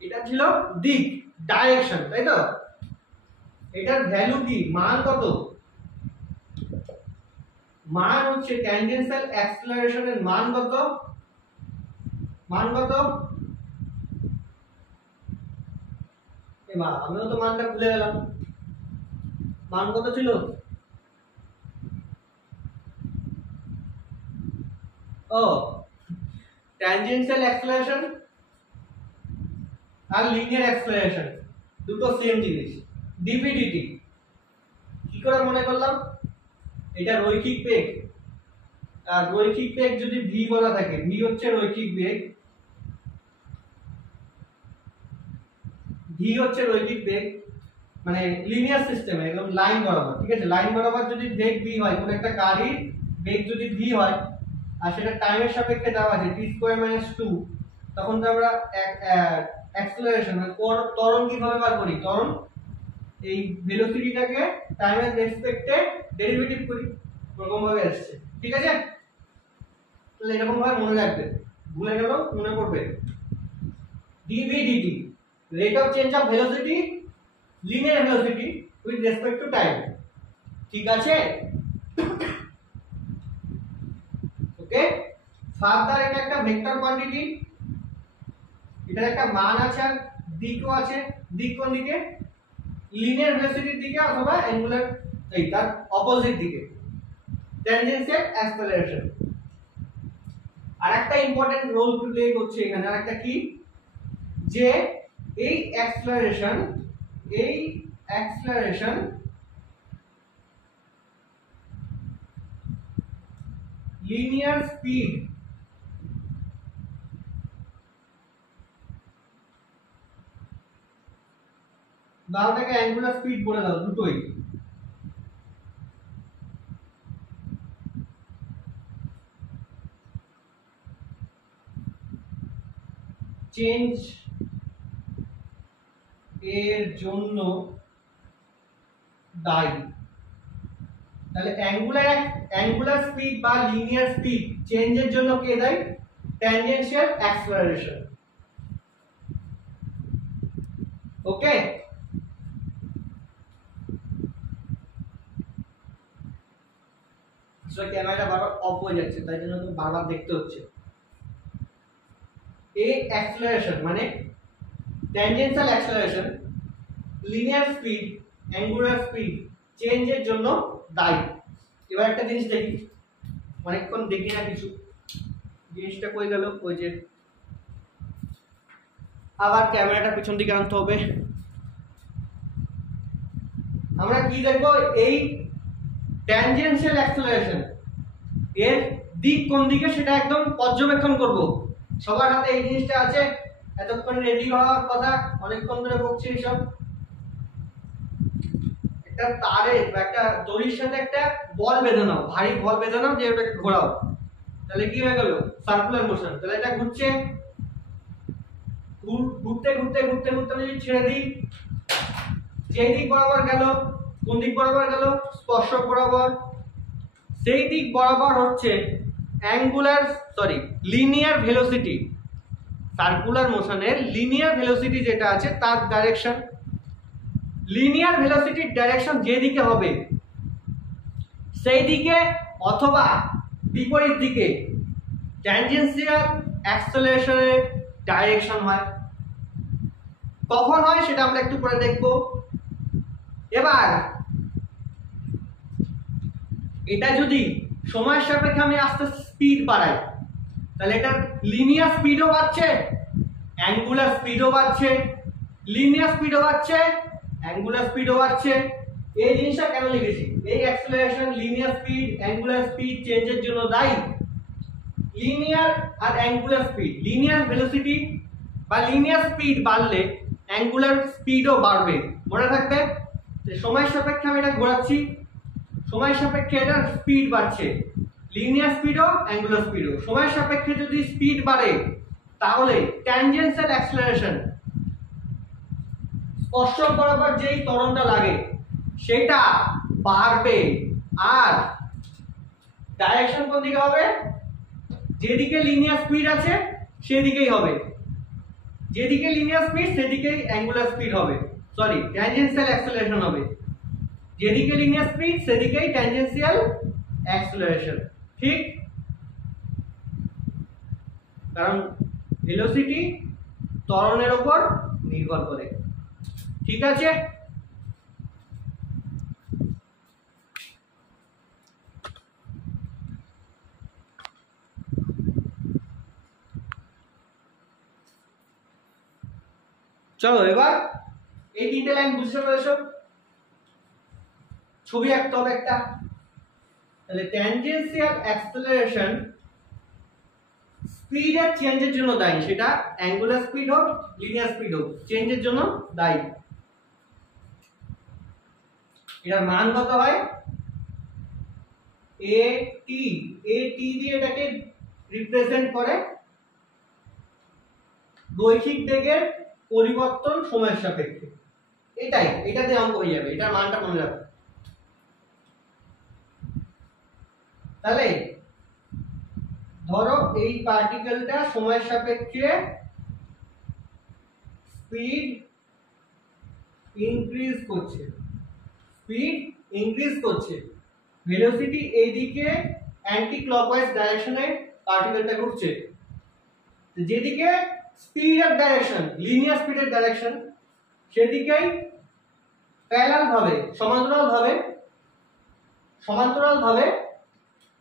এটা ছিল দিক, ডাইরেকশন, তাই তো? এটার ভ্যালু কি, মান কত? মান হচ্ছে ট্যানজেনশিয়াল অ্যাক্সিলারেশনের মান কত? মান কত? এবার আমিও তো মানটা ভুলে গেলাম। মান কত ছিল? ও, ট্যানজেনশিয়াল অ্যাক্সিলারেশন আর লিনিয়ার অ্যাক্সিলারেশন দুটো সেম জিনিস, ডিভিডিটি। কি করে মনে করলাম? এটা রৈখিক বেগ, আর রৈখিক বেগ যদি ভি বলা থাকে, ভি হচ্ছে রৈখিক বেগ, ভি হচ্ছে রৈখিক বেগ, মানে লিনিয়ার সিস্টেমে একদম লাইন বরাবর, ঠিক আছে? লাইন বরাবর যদি বেগ ভি হয়, কোন একটা গাড়ির বেগ যদি ভি হয় আর সেটা টাইমের সাপেক্ষে দেওয়া আছে t² - 2, তখন তো আমরা অ্যাক্সিলারেশন মানে ত্বরণ কিভাবে বার করি? ত্বরণ এই ভেলোসিটিটাকে টাইমের রেসপেক্টে ডেরিভেটিভ করি, এরকম ভাবে আসছে, ঠিক আছে? তাহলে এরকম ভাবে মনে রাখবে, ভুলে গেল মনে করবে। dv/dt, rate of change of velocity, linear velocity with respect to time, ঠিক আছে? ওকে, ফার্দার এটা একটা ভেক্টর কোয়ান্টিটি, এটার একটা মান আছে আর দিকও আছে। দিক কোন দিকে? লিনিয়ার ভেলোসিটির দিকে অথবা অ্যাঙ্গুলার এই তার অপোজিট দিকে, ট্যানজেনশিয়াল অ্যাক্সিলারেশন। আর একটা ইম্পর্টেন্ট রোল প্লে করছে এখানে, আর একটা কি, যে এই অ্যাক্সিলারেশন লিনিয়ার স্পিড বা ওটাকে অ্যাঙ্গুলার স্পিড বলে দাও, দুটোই। চেঞ্জ এর জন্য দায়ী। তাহলে অ্যাঙ্গুলার স্পিড বা লিনিয়ার স্পিড চেঞ্জের জন্য কে দায়ী? Tangential acceleration. ওকে, ক্যামেরাটা বারবার অফ হয়ে যাচ্ছে, তাই জন্য তো বারবার দেখতে হচ্ছে। এই অ্যাক্সিলারেশন মানে tangential acceleration, linear speed, angular speed চেঞ্জের জন্য দায়ী। এবার একটা জিনিস দেখি, অনেকক্ষণ দেখি না কিছু, জিনিসটা কই গেল? ওই যে আবার ক্যামেরাটা পিছন দিকে আনতে হবে। আমরা কি দেখবো? এই ট্যানজেনশিয়াল অ্যাক্সিলারেশন এর দিক কোন দিকে সেটা একদম পর্যবেক্ষণ করব। সবার হাতে এই জিনিসটা আছে, এতক্ষণ রেডি হওয়ার কথা, অনেকক্ষণ ধরে বকছি এইসব। একটা তারে বা একটা দড়ির সাথে একটা বল বেঁধে নাও, ভারী বল বেঁধে নাও, যে ওটাকে ঘোরাও, তাহলে কি হয়ে গেল? Circular motion. তাহলে এটা ঘুরছে, ঘুরতে ঘুরতে ঘুরতে ঘুরতে যদি ছেড়ে দিই, যেই দিক বরাবর গেল, কোন দিক বরাবর গেল? স্পর্শক বরাবর। সেই দিক বরাবর হচ্ছে লিনিয়ার ভেলোসিটি। সার্কুলার মোশনের লিনিয়ার ভেলোসিটি যেটা আছে তার ডাইরেকশন, লিনিয়ার ভেলোসিটির ডাইরেকশন যেদিকে হবে সেই দিকে অথবা বিপরীত দিকে ট্যানজেনশিয়াল অ্যাক্সিলারেশনের ডাইরেকশন হয়। কখন হয় সেটা আমরা একটু পরে দেখব। এবার এটা যদি সময়ের সাপেক্ষে আমি আস্তে স্পিড বাড়াই, তাহলে এটার লিনিয়ার স্পিডও বাড়ছে, অ্যাঙ্গুলার স্পিডও বাড়ছে, লিনিয়ার স্পিডও বাড়ছে, অ্যাঙ্গুলার স্পিডও বাড়ছে। এই জিনিসটা কেন লিখেছি? এই acceleration, linear speed, angular speed চেঞ্জের জন্য দায়ী। লিনিয়ার আর অ্যাঙ্গুলার স্পিড, লিনিয়ার ভেলোসিটি বা লিনিয়ার স্পিড বাড়লে অ্যাঙ্গুলার স্পিডও বাড়বে। মনে থাকবে যে সময়ের সাপেক্ষে আমি এটা ঘোরাচ্ছি, সময়ের সাপেক্ষে এটার স্পিড বাড়ছে, লিনিয়ার স্পিডও অ্যাঙ্গুলার স্পিডও। সময়ের সাপেক্ষে যদি স্পিড বাড়ে তাহলে ট্যানজেনশিয়াল অ্যাক্সিলারেশন, স্পর্শক বরাবর যেই ত্বরণটা লাগে সেটা বাড়বে, আর ডাইরেকশন কোন দিকে হবে? যেদিকে লিনিয়ার স্পিড আছে সেদিকেই হবে, যেদিকে লিনিয়ার স্পিড সেদিকেই অ্যাঙ্গুলার স্পিড হবে, সরি ট্যানজেনশিয়াল অ্যাক্সেলারেশন হবে। যেদিকে লিনিয়ার স্পিড সেদিকেই ট্যানজেনশিয়াল অ্যাক্সেলারেশন, ঠিক? কারণ ভেলোসিটি ত্বরণের উপর নির্ভর করে, ঠিক আছে? চলো এবার এই তিনটে লাইন বুঝতে পেরেছো? ছবি আঁকতে হবে একটা। তাহলে ট্যানজেনশিয়াল অ্যাক্সেলারেশন স্পিডের চেঞ্জের জন্য দায়ী, সেটা অ্যাঙ্গুলার স্পিড হোক লিনিয়ার স্পিড হোক, চেঞ্জের জন্য দায়ী। এটার মান কত হয়? এটি, এটি দিয়ে এটাকে রিপ্রেজেন্ট করে রৈখিক বেগের পরিবর্তন সময়ের সাপেক্ষে। এটাই, এটাতে অঙ্ক হয়ে যাবে, এটার মানটা মনে রাখো। তাহলে ধরো এই পার্টিকেলটা সময়ের সাপেক্ষে স্পিড ইনক্রিজ করছে, স্পিড ইনক্রিজ করছে, ভেলোসিটি এইদিকে অ্যান্টি ক্লকওয়াইজ ডাইরেকশনে পার্টিকেলটা ঘুরছে। যেদিকে স্পিডের ডাইরেকশন লিনিয়ার স্পিডের ডাইরেকশন সেদিকেই প্যারালাল ভাবে সমান্তরাল ভাবে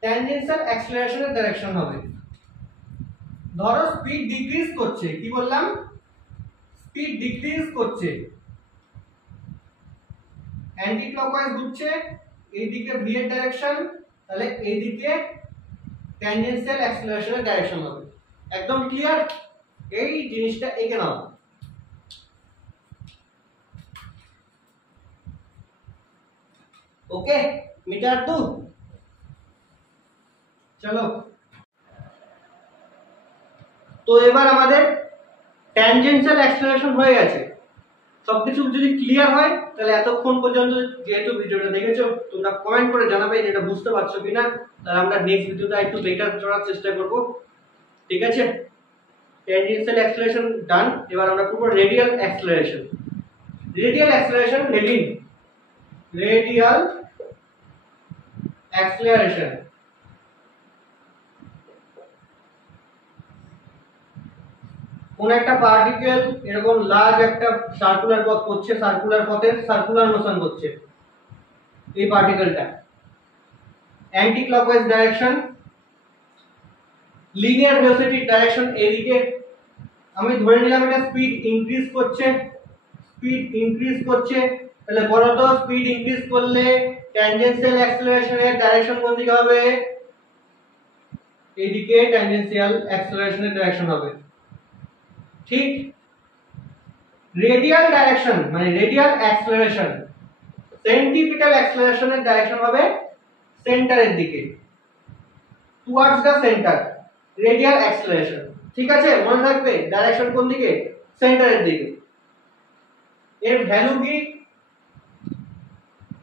ট্যানজেনশিয়াল অ্যাক্সেলারেশনের ডাইরেকশন হবে। ধরো স্পিড ডিক্রিজ করছে, কি বললাম? স্পিড ডিক্রিজ করছে, অ্যান্টি ক্লকওয়াইজ ঘুরছে, এইদিকে ভি এর ডাইরেকশন, তাহলে এইদিকে ট্যানজেনশিয়াল অ্যাক্সেলারেশনের ডাইরেকশন হবে। একদম ক্লিয়ার? এই জিনিসটা এঁকে নাও। ওকে, মিটার 2। চলো, তো এবার আমাদের ট্যানজেনশিয়াল অ্যাক্সেলারেশন হয়ে গেছে। সবকিছু যদি ক্লিয়ার হয় তাহলে এতক্ষণ পর্যন্ত যেহেতু ভিডিওটা দেখেছো তোমরা কমেন্ট করে জানাবে যে এটা বুঝতে পারছো কিনা, তাহলে আমরা নেক্সট ভিডিওটা একটু বেটার করার চেষ্টা করব, ঠিক আছে? ট্যানজেনশিয়াল অ্যাক্সেলারেশন ডান। এবার আমরা করব radial acceleration. Radial acceleration heading radial acceleration. কোন একটা পার্টিকেল এরকম লার্জ একটা সার্কুলার পথ করছে, সার্কুলার পথের সার্কুলার মোশন করছে, এই পার্টিকেলটা anticlockwise direction, linear velocity direction এদিকে। আমি ধরে নিলাম এটা স্পিড ইনক্রিজ করছে, স্পিড ইনক্রিজ করছে, তাহলে বলো তো স্পিড ইনক্রিজ করলে ট্যানজেনশিয়াল অ্যাক্সেলারেশনের ডাইরেকশন কোন দিকে হবে? এইদিকে ট্যানজেনশিয়াল অ্যাক্সেলারেশনের ডাইরেকশন হবে, ঠিক? রেডিয়াল ডাইরেকশন মানে রেডিয়াল অ্যাক্সেলারেশন, সেন্টিপিটাল অ্যাক্সেলারেশনের ডাইরেকশন হবে সেন্টারের দিকে, towards the centre, radial acceleration, ঠিক আছে? মনে থাকবে ডাইরেকশন কোন দিকে? সেন্টারের দিকে। এর ভ্যালু কি?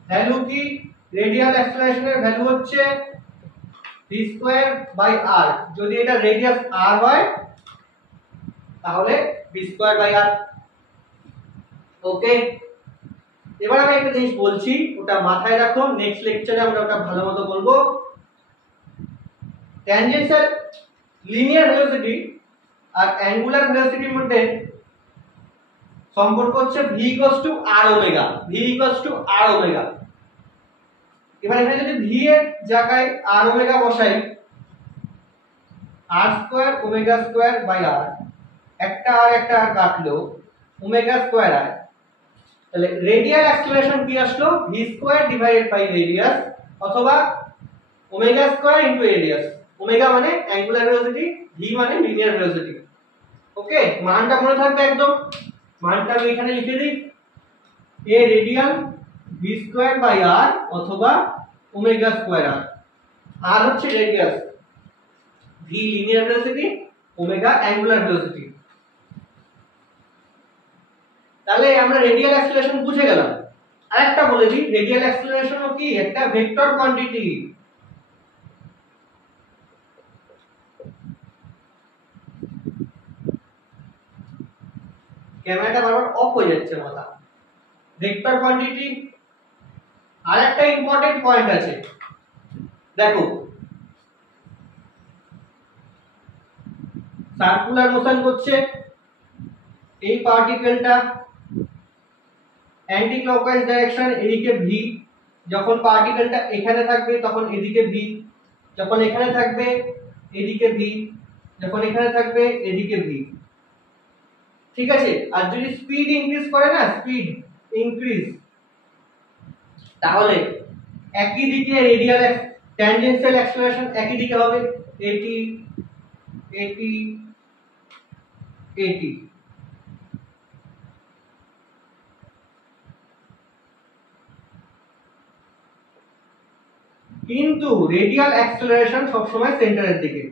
ভ্যালু কি? রেডিয়াল অ্যাক্সেলারেশনের ভ্যালু হচ্ছে v²/r। যদি এটা রেডিয়াস r হয় তাহলে v²/r। ওকে, এবার আমি একটা জিনিস বলছি, ওটা মাথায় রাখো, নেক্সট লেকচারে আমরা ওটা ভালোমতো বলবো। ট্যানজেনশিয়াল লিনিয়ার ভেলোসিটি আর অ্যাঙ্গুলার ভেলোসিটির মধ্যে সম্পর্ক হচ্ছে v r omega, v r omega. এবার এখানে যদি v এর জায়গায় r ওমেগা বসাই, r²ω²/r, একটা আর একটা আর কাটলো, ওমেগা² আর, তাহলে রেডিয়াল অ্যাক্সেলারেশন কি আসলো? v²/রেডিয়াস অথবা ω² রেডিয়াস। ওমেগা মানে অ্যাঙ্গুলার ভেলোসিটি, v মানে লিনিয়ার ভেলোসিটি। ওকে, মানটা মনে থাকবে একদম। মানটা আমি এখানে লিখে দিই, a রেডিয়াল v²/r অথবা ω²r। r হচ্ছে radius, v linear velocity, omega angular velocity. তাহলে আমরা রেডিয়াল অ্যাক্সেলারেশন বুঝে গেলাম। আরেকটা বলে দিই, রেডিয়াল অ্যাক্সেলারেশনও কি একটা ভেক্টর কোয়ান্টিটি। ক্যামেরাটা বারবার অফ হয়ে যাচ্ছে মাথা। ভেক্টর কোয়ান্টিটি আর একটা ইম্পর্টেন্ট পয়েন্ট আছে, দেখো সার্কুলার মোশন করছে, এই পার্টিকেলটা অ্যান্টি ক্লকওয়াইজ ডাইরেকশন, এদিকে ভি, যখন পার্টিকেলটা এখানে থাকবে তখন এদিকে ভি, যখন এখানে থাকবে এদিকে ভি, যখন এখানে থাকবে এদিকে ভি, ঠিক আছে। আর যদি স্পিড ইনক্রিজ করে না, স্পিড ইনক্রিজ, তাহলে একই দিকে রেডিয়াল ট্যানজেনশিয়াল অ্যাক্সেলারেশন একই দিকে হবে, এটি এটি এটি। কিন্তু রেডিয়াল অ্যাক্সেলারেশন সবসময় সেন্টারের দিকে,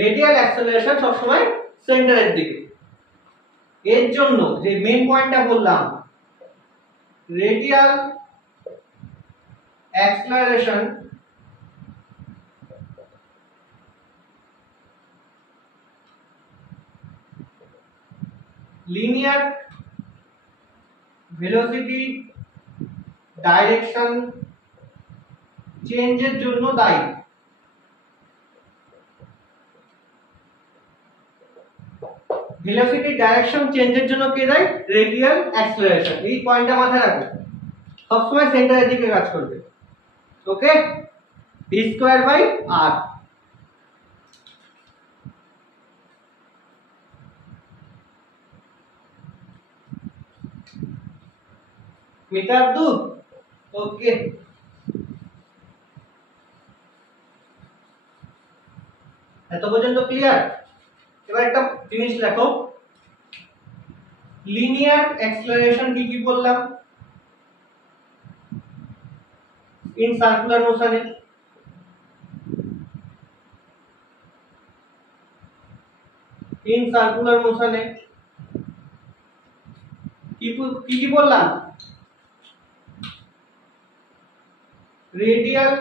রেডিয়াল অ্যাক্সেলারেশন সবসময় সেন্টারের দিকে। এর জন্য যে মেইন পয়েন্টটা বললাম, radial acceleration linear velocity direction চেঞ্জের জন্য দায়ী। ভেলোসিটি ডাইরেকশন চেঞ্জের জন্য কে দায়ী? Radial acceleration. এই পয়েন্টটা মাথায় রাখো, সবসময় সেন্টারের দিকে কাজ করবে। Okay, v square by r. Metre দূর, ওকে। এত পর্যন্ত ক্লিয়ার? এবার একটা জিনিস দেখো, লিনিয়ার অ্যাক্সেলারেশন কি কি বললাম ইন সার্কুলার মোশনে, ইন সার্কুলার মোশনে কি কি বললাম? রেডিয়াল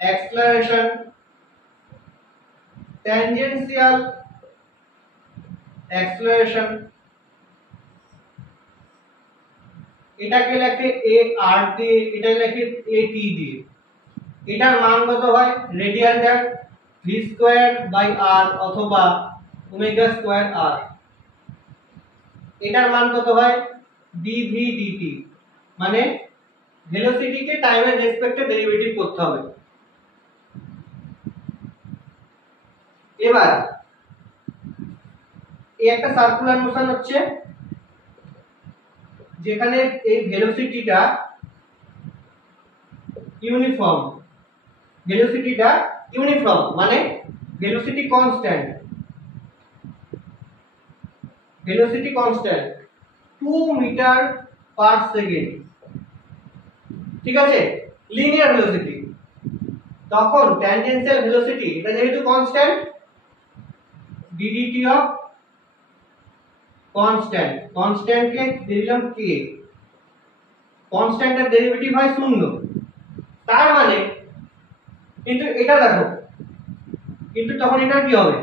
অ্যাক্সেলারেশন, ট্যানজেনশিয়াল অ্যাক্সেলারেশন, এটাকে লেখে এ আর দিয়ে, এটা লেখে এ টি দিয়ে। এটার মান কত হয়? রেডিয়ালটার ভি স্কয়ার বাই আর অথবা ওমেগা স্কয়ার আর। এটার মান কত হয়? ডিভি ডিটি, মানে ভেলোসিটিকে টাইমের রেসপেক্টে ডেরিভেটিভ করতে হবে। এবার এই একটা সার্কুলার মোশন হচ্ছে, যেখানে এই ভেলোসিটিটা ইউনিফর্ম, ভেলোসিটিটা ইউনিফর্ম মানে velocity constant, velocity constant 2 metre per second, ঠিক আছে, লিনিয়ার ভেলোসিটি। তখন ট্যানজেনশিয়াল ভেলোসিটি, এটা যেহেতু কনস্ট্যান্ট, ডিডিটি অফ কনস্ট্যান্ট, কনস্ট্যান্টকে দিলাম কে, কনস্ট্যান্টের ডেরিভেটিভ হয় 0। তার মানে, কিন্তু এটা দেখো, কিন্তু তখন এটা কি হবে?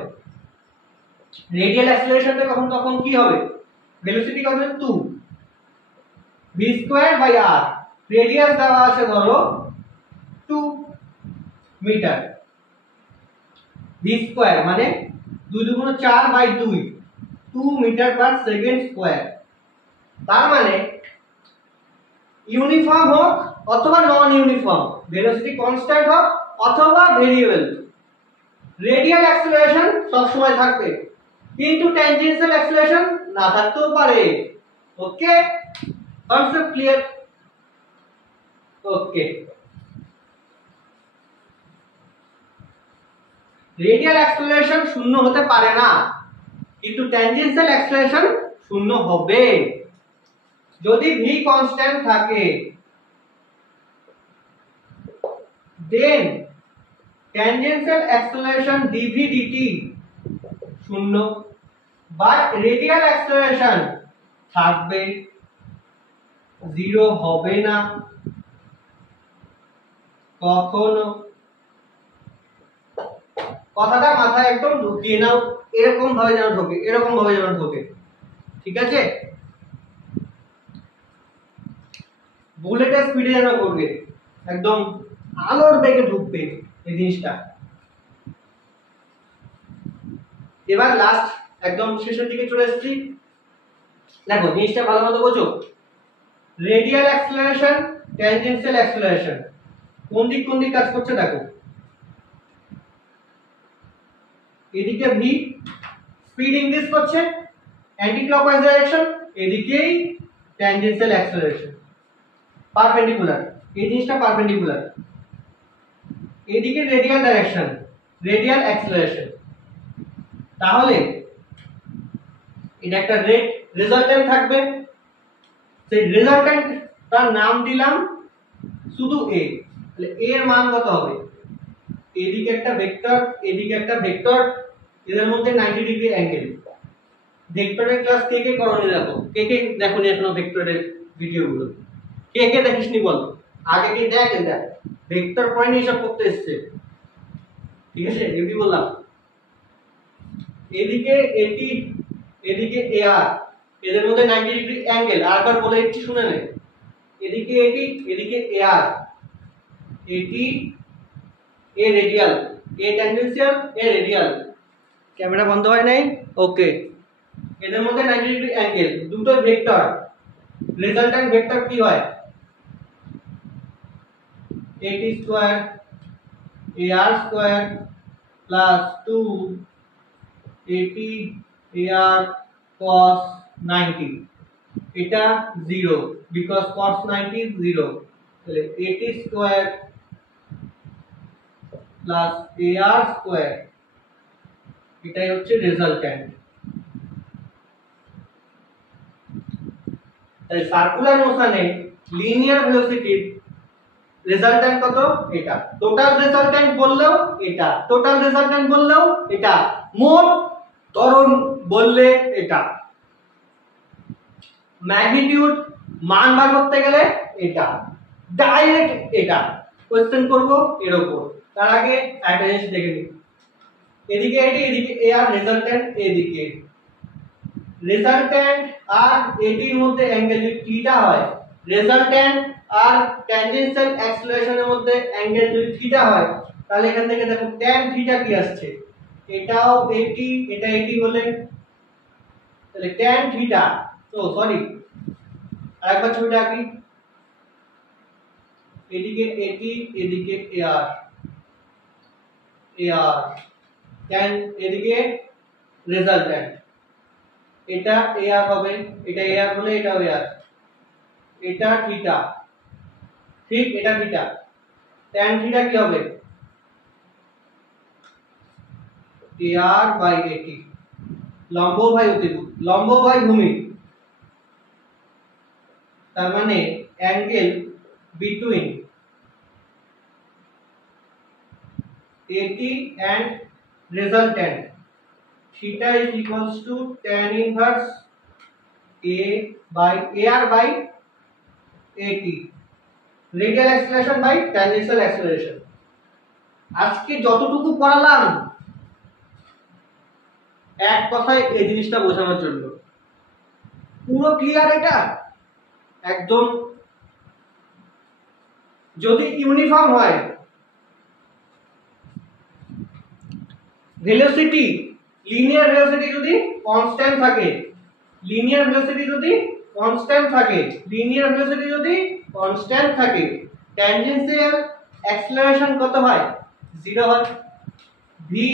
রেডিয়াল অ্যাক্সেলারেশন তখন তখন কি হবে? ভেলোসিটি কত? 2 v square by r. Radius দেওয়া আছে ধরো 2 মিটার, ভি স্কয়ার মানে 2 দুগুণ 4 by 2, 2 metre per second square. তার মানে ইউনিফর্ম হোক অথবা নন ইউনিফর্ম, ভেলোসিটি কনস্ট্যান্ট হোক অথবা ভেরিয়েবল, রেডিয়াল অ্যাক্সেলারেশন সব সময় থাকবে, কিন্তু ট্যানজেনশিয়াল অ্যাক্সেলারেশন না থাকতেও পারে। ওকে, কনসেপ্ট ক্লিয়ার? ওকে, রেডিয়াল অ্যাক্সেলারেশন শূন্য হতে পারে না, কিন্তু ট্যানজেনশিয়াল অ্যাক্সেলারেশন শূন্য হবে যদি ভি কনস্ট্যান্ট থাকে। দেন ট্যানজেনশিয়াল অ্যাক্সেলারেশন ডিভি ডিটি শূন্য, বাট রেডিয়াল অ্যাক্সেলারেশন থাকবে, 0 হবে না কখনো। কথাটা মাথায় একদম ঢুকিয়ে নাও, এরকম ভাবে যেন ঢোকে, এরকম ভাবে যেন ঢোকে, ঠিক আছে? বুলেটের স্পিডে যেন করবে, একদম আলোর বেগে ঢুকবে এই জিনিসটা। এবার লাস্ট একদম শেষের দিকে চলে এসেছি। দেখো জিনিসটা ভালো মতো বোঝো। রেডিয়াল অ্যাক্সেলারেশন, ট্যানজেনশিয়াল অ্যাক্সেলারেশন কোন দিক কাজ করছে দেখো। এদিকে ভি স্পিড ইনক্রিজ করছে অ্যান্টি ক্লকওয়াইজ ডাইরেকশন, এদিকেই ট্যানজেনশিয়াল অ্যাক্সেলারেশন পারপেন্ডিকুলার, এই জিনিসটা পারপেন্ডিকুলার, এদিকে রেডিয়াল ডাইরেকশন, রেডিয়াল অ্যাক্সেলারেশন। তাহলে এটা একটা রেজাল্টেন্ট থাকবে, সেই রেজাল্টেন্ট তার নাম দিলাম শুধু এ। তাহলে এ এর মান কত হবে? এদিকে একটা ভেক্টর, এদিকে একটা ভেক্টর, এদের মধ্যে 90 ডিগ্রি অ্যাঙ্গেল। ভেক্টরের ক্লাস কে কে করনি দেখো, কে কে দেখোনি এখনো ভেক্টরের ভিডিওগুলো? কে কে দেখিসনি বল? আগে কি দেখ ভেক্টর পয়েন্ট হিসাব করতে এসছে, ঠিক আছে? এমনি বললাম এদিকে এটি, এদিকে এআর, এদের মধ্যে 90 ডিগ্রি অ্যাঙ্গেল। আরেকবার বলে দিচ্ছি শুনে নে। এদিকে এটি, এদিকে এআর, এটি এ রেডিয়াল, এ ট্যানজেনশিয়াল, এ রেডিয়াল। ক্যামেরা বন্ধ হয় নাই? ওকে। এদের মধ্যে 90 ডিগ্রি অ্যাঙ্গেল, দুটো ভেক্টর, রেজাল্ট্যান্ট ভেক্টর কি হয়? এটি স্কয়ার এআর স্কয়ার প্লাস 2 এটি এআর cos 90, এটা 0 বিকজ cos 90 is 0। তাহলে এটি স্কয়ার প্লাস এআর স্কয়ার, এটাই হচ্ছে রেজাল্ট্যান্ট। তাহলে সার্কুলার মোশনে লিনিয়ার ভেলোসিটির রেজাল্ট্যান্ট কত? এটা। টোটাল রেজাল্ট্যান্ট বললেও এটা, টোটাল রেজাল্ট্যান্ট বললেও এটা, মোট ত্বরণ বললে এটা, ম্যাগনিটিউড মান বার করতে গেলে এটা, ডাইরেক্ট এটা কোশ্চেন করব এর উপর। তার আগে একটা জিনিস দেখে নিই, এদিকে এটি, এদিকে এ আর রেজাল্ট্যান্ট, এদিকে রেজাল্ট্যান্ট আর এটির মধ্যে অ্যাঙ্গেল যদি থিটা হয়, রেজাল্ট্যান্ট আর ট্যানজেনশিয়াল অ্যাক্সেলারেশনের মধ্যে অ্যাঙ্গেল যদি থিটা হয়, তাহলে এখান থেকে দেখো ট্যান থিটা কি আসছে, এটাও এটি, এটা এটি বলে, তাহলে ট্যান থিটা, তো সরি আরেকবার ছবিটা আঁকি, এদিকে এটি, এদিকে এআর, এআর ট্যান, এদিকে রেজাল্ট্যান্ট, এটা এআর হবে, এটা এআর বলে, এটাও এআর, এটা থিটা, ঠিক এটা থিটা, ট্যান থিটা কি হবে? এআর বাই এটি, লম্ব বাই অতিভুজ, লম্ব বাই ভূমি, তার মানে angle between AT and resultant theta is equals to tan inverse a by ar by at, radial acceleration by tangential acceleration। আজকে যতটুকু পড়ালাম এক কথায় এই জিনিসটা বোঝানোর জন্য, পুরো ক্লিয়ার এটা একদম। যদি ইউনিফর্ম হয় ভেলোসিটি, লিনিয়ার ভেলোসিটি যদি কনস্ট্যান্ট থাকে, লিনিয়ার ভেলোসিটি যদি কনস্ট্যান্ট থাকে, লিনিয়ার ভেলোসিটি যদি কনস্ট্যান্ট থাকে, ট্যানজেনশিয়াল অ্যাক্সেলারেশন কত হয়? 0 হয়। V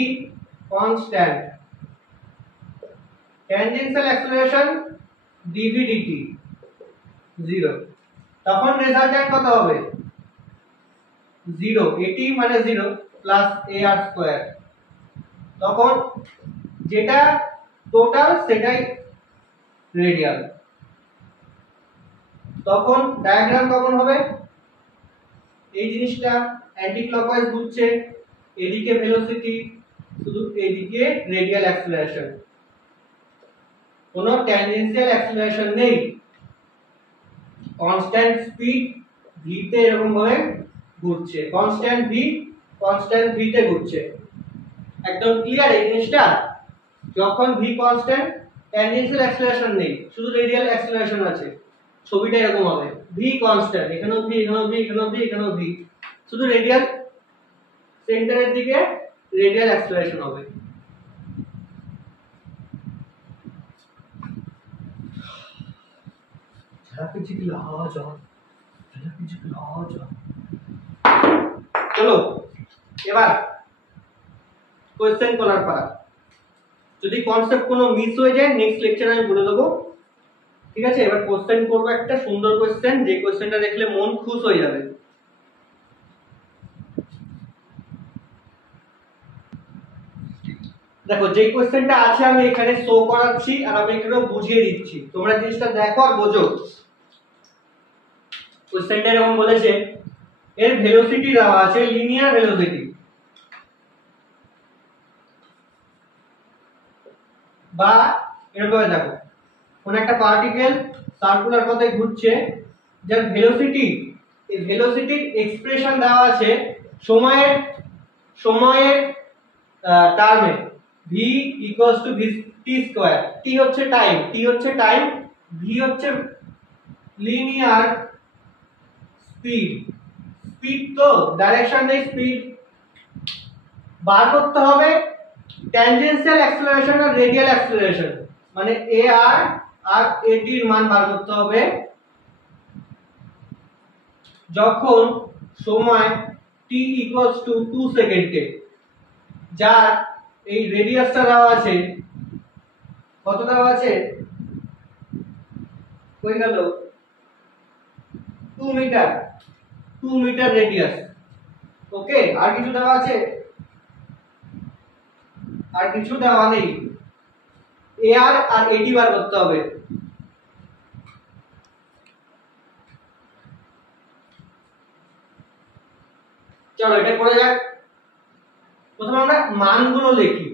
constant, tangential acceleration dv dt 0, তখন রেজাল্ট্যান্ট কত হবে? 0, এটি মানে 0 প্লাস এআর স্কয়ার, তখন যেটা টোটাল সেটাই রেডিয়াল। তখন ডায়াগ্রাম কখন হবে? এই জিনিসটা অ্যান্টি ক্লকওয়াইজ ঘুরছে, এদিকে ভেলোসিটি, শুধু এদিকে রেডিয়াল অ্যাক্সেলারেশন, কোনো ট্যানজেনশিয়াল অ্যাক্সেলারেশন নেই, কনস্ট্যান্ট স্পিড ভি তে এরকম ভাবে ঘুরছে, কনস্ট্যান্ট ভি তে ঘুরছে। একদম ক্লিয়ার এই জিনিসটা? যখন v কনস্ট্যান্ট ট্যানজেনশিয়াল অ্যাক্সিলারেশন নেই, শুধু রেডিয়াল অ্যাক্সিলারেশন আছে, ছবিটা এরকম হবে, v কনস্ট্যান্ট, এখানেও v, এখানেও v, এখানেও v, এখানেও v, শুধু রেডিয়াল সেন্টারের দিকে রেডিয়াল অ্যাক্সিলারেশন হবে। চলো এবার কোশ্চেন করার পালা। যদি কনসেপ্ট কোনো মিস হয়ে যায় নেক্সট লেকচারে আমি বলে দেবো, ঠিক আছে? এবার কোশ্চেন করবো একটা সুন্দর কোশ্চেন, যে কোশ্চেনটা দেখলে মন খুশ হয়ে যাবে। দেখো যে কোশ্চেনটা আছে আমি এখানে শো করাচ্ছি আর আমি এখানেও বুঝিয়ে দিচ্ছি, তোমরা জিনিসটা দেখো আর বোঝো। কোশ্চেনটা এরকম বলেছে, এর ভেলোসিটি দেওয়া আছে লিনিয়ার ভেলোসিটি, বা এরকম দেখো কোন একটা পার্টিকেল সার্কুলার পথে ঘুরছে, যার ভেলোসিটি, এই ভেলোসিটির এক্সপ্রেশন দেওয়া আছে সময়ের সময়ের টার্মে, v equals to v t square. t হচ্ছে টাইম, v হচ্ছে লিনিয়ার স্পিড, তো ডাইরেকশন নেই, স্পিড বার করতে হবে ট্যানজেনশিয়াল অ্যাক্সিলারেশন আর রেডিয়াল অ্যাক্সিলারেশন, মানে ar আর at এর মান বার করতে হবে যখন সময় t equals to 2 সেকেন্ডে, যার এই রেডিয়াসটা দেওয়া আছে, কত দেওয়া আছে, কই গেল, 2 মিটার রেডিয়াস। ওকে, আর কিছু দেওয়া আছে? আর কিছু দেওয়া নেই, ar আর at বার করতে হবে। চলো এটা করে যাক। প্রথমে আমরা মানগুলো লিখি।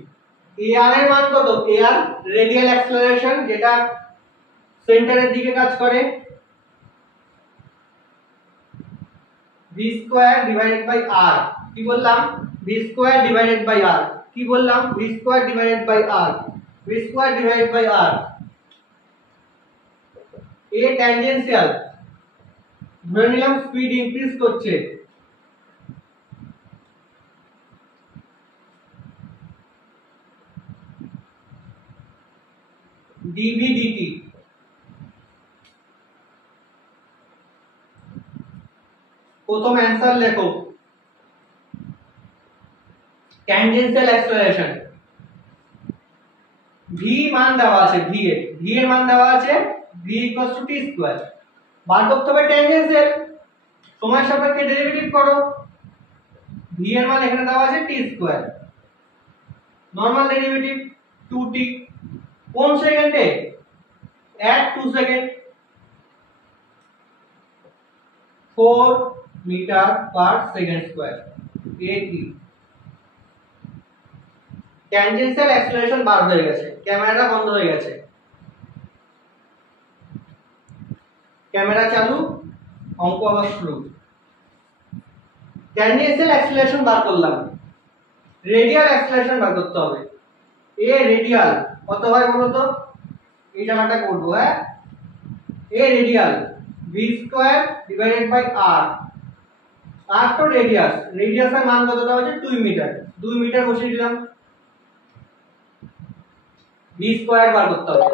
ar এর মান কত? ar রেডিয়াল অ্যাক্সিলারেশন, যেটা সেন্টারের দিকে কাজ করে, v square divided by r। কি বললাম? v square divided by r। কি বললাম? v square divided by r, v square divided by r। a tangential, ধরে নিলাম স্পিড ইনক্রিজ করছে, dv dt। প্রথম অ্যানসার লেখো, ট্যানজেনশিয়াল অ্যাক্সিলারেশন v মান দেওয়া আছে, v এর মান দেওয়া আছে v t স্কয়ার, বার করতে হবে ট্যানজেনশিয়াল, সময় সাপেক্ষে ডেরিভেটিভ করো, v এর মান এখানে দেওয়া আছে t square, normal derivative 2t, কোন সেকেন্ডে? at 2 second, 4 metre per second square, at। Tangential acceleration বার হয়ে গেছে, ক্যামেরাটা বন্ধ হয়ে গেছে, ক্যামেরা চালু, অঙ্ক আবার শুরু। ট্যানজেনশিয়াল অ্যাক্সিলারেশন বার করলাম, রেডিয়াল অ্যাক্সিলারেশন বার করতে হবে। a রেডিয়াল কত হয় বলো তো? এই জায়গাটা করব, হ্যাঁ, a radial v square divided by r, r তো রেডিয়াসের মান কত দেওয়া আছে? 2 মিটার বসিয়ে দিলাম, v স্কয়ার বার করতে হবে।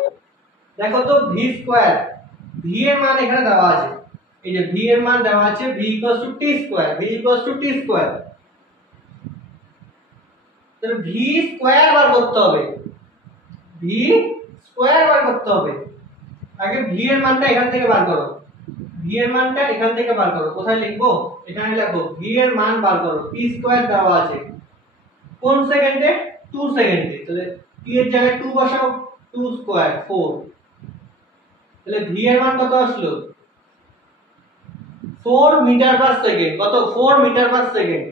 দেখো তো v স্কয়ার, v এর মান এখানে দেওয়া আছে, এই যে v এর মান দেওয়া আছে v t স্কয়ার, তাহলে v স্কয়ার বার করতে হবে, আগে v এর মানটা এখান থেকে বার করো, v এর মানটা এখান থেকে বার করো, কোথায় লিখবো? এখানে লেখো v এর মান বার করো, t স্কয়ার দেওয়া আছে কোন সেকেন্ডে? 2 সেকেন্ডে, তাহলে t এর জায়গায় 2 বসাও, 2 স্কয়ার 4, তাহলে v এর মান কত আসলো? 4 মিটার পার সেকেন্ড। কত? 4 metre per second.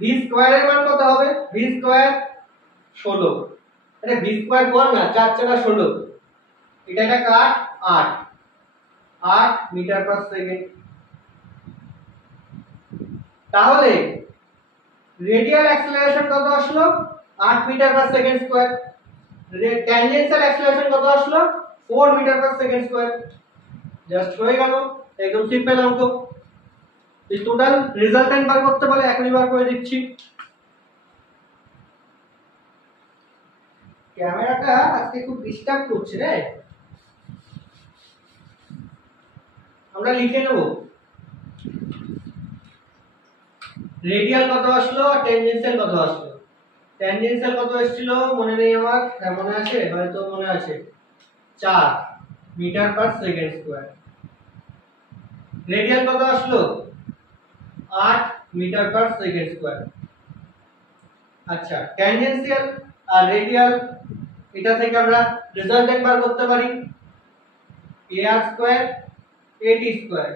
v square এর মান কত হবে? v স্কয়ার 16, আরে v স্কয়ার কর না, 4 4 16, এটা একটা কাট 8 8 মিটার পার সেকেন্ড। তাহলে রেডিয়াল অ্যাক্সেলারেশন কত আসলো 8 metre per second square, tangential acceleration কত আসলো 4 metre per second square. Just হয়ে গেল, একদম সিম্পল অঙ্ক। এই টোটাল রেজাল্টেন্ট বার করতে বলে এখনই বার করে দিচ্ছি। ক্যামেরাটা আজকে খুব ডিস্টার্ব করছে রে। আমরা লিখে নেব রেডিয়াল কত আসলো আর ট্যানজেনশিয়াল কত আসলো। ট্যানজেনশিয়াল কত এসেছিল মনে নেই আমার, মনে আছে হয়তো মনে আছে 4 metre per second square. Radial কত আসলো 8 মিটার পার সেকেন্ড স্কয়ার। আচ্ছা ট্যানজেনশিয়াল আর রেডিয়াল এটা থেকে আমরা রেজাল্টেন্ট বার করতে পারি ar square at square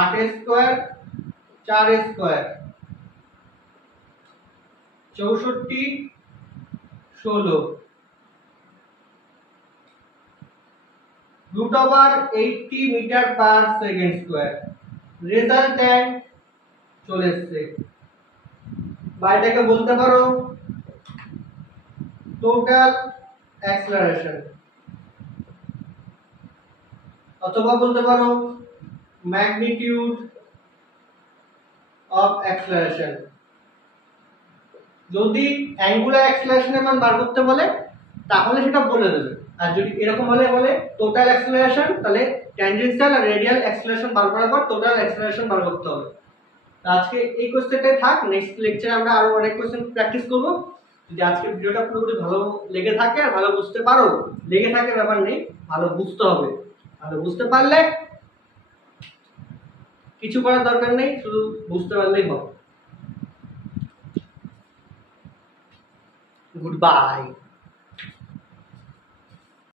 8 square 4 square 64 16 root over 80 metre per second square. Resultant চলে এসেছে, বাইটাকে বলতে পারো টোটাল অ্যাক্সেলারেশন অথবা বলতে পারো ম্যাগনিটিউড অফ অ্যাক্সেলারেশন। যদি অ্যাঙ্গুলার অ্যাক্সেলারেশনের মান বার করতে বলে তাহলে সেটা বলে দেবে, আর যদি এরকম হলে বলে টোটাল অ্যাক্সেলারেশন তাহলে ট্যানজেনশিয়াল আর রেডিয়াল অ্যাক্সেলারেশন বার করার পর টোটাল অ্যাক্সেলারেশন বার করতে হবে। আজকে এই কোশ্চেনটাই থাক, নেক্সট লেকচারে আমরা আরো অনেক কোশ্চেন প্র্যাকটিস করব। যদি আজকের ভিডিওটা পুরোপুরি ভালো লেগে থাকে আর ভালো বুঝতে পারো, লেগে থাকে ব্যাপার নেই, ভালো বুঝতে হবে। ভালো বুঝতে পারলে কিছু করার দরকার নেই, শুধু বুঝতে পারলেই হবে। Good bye.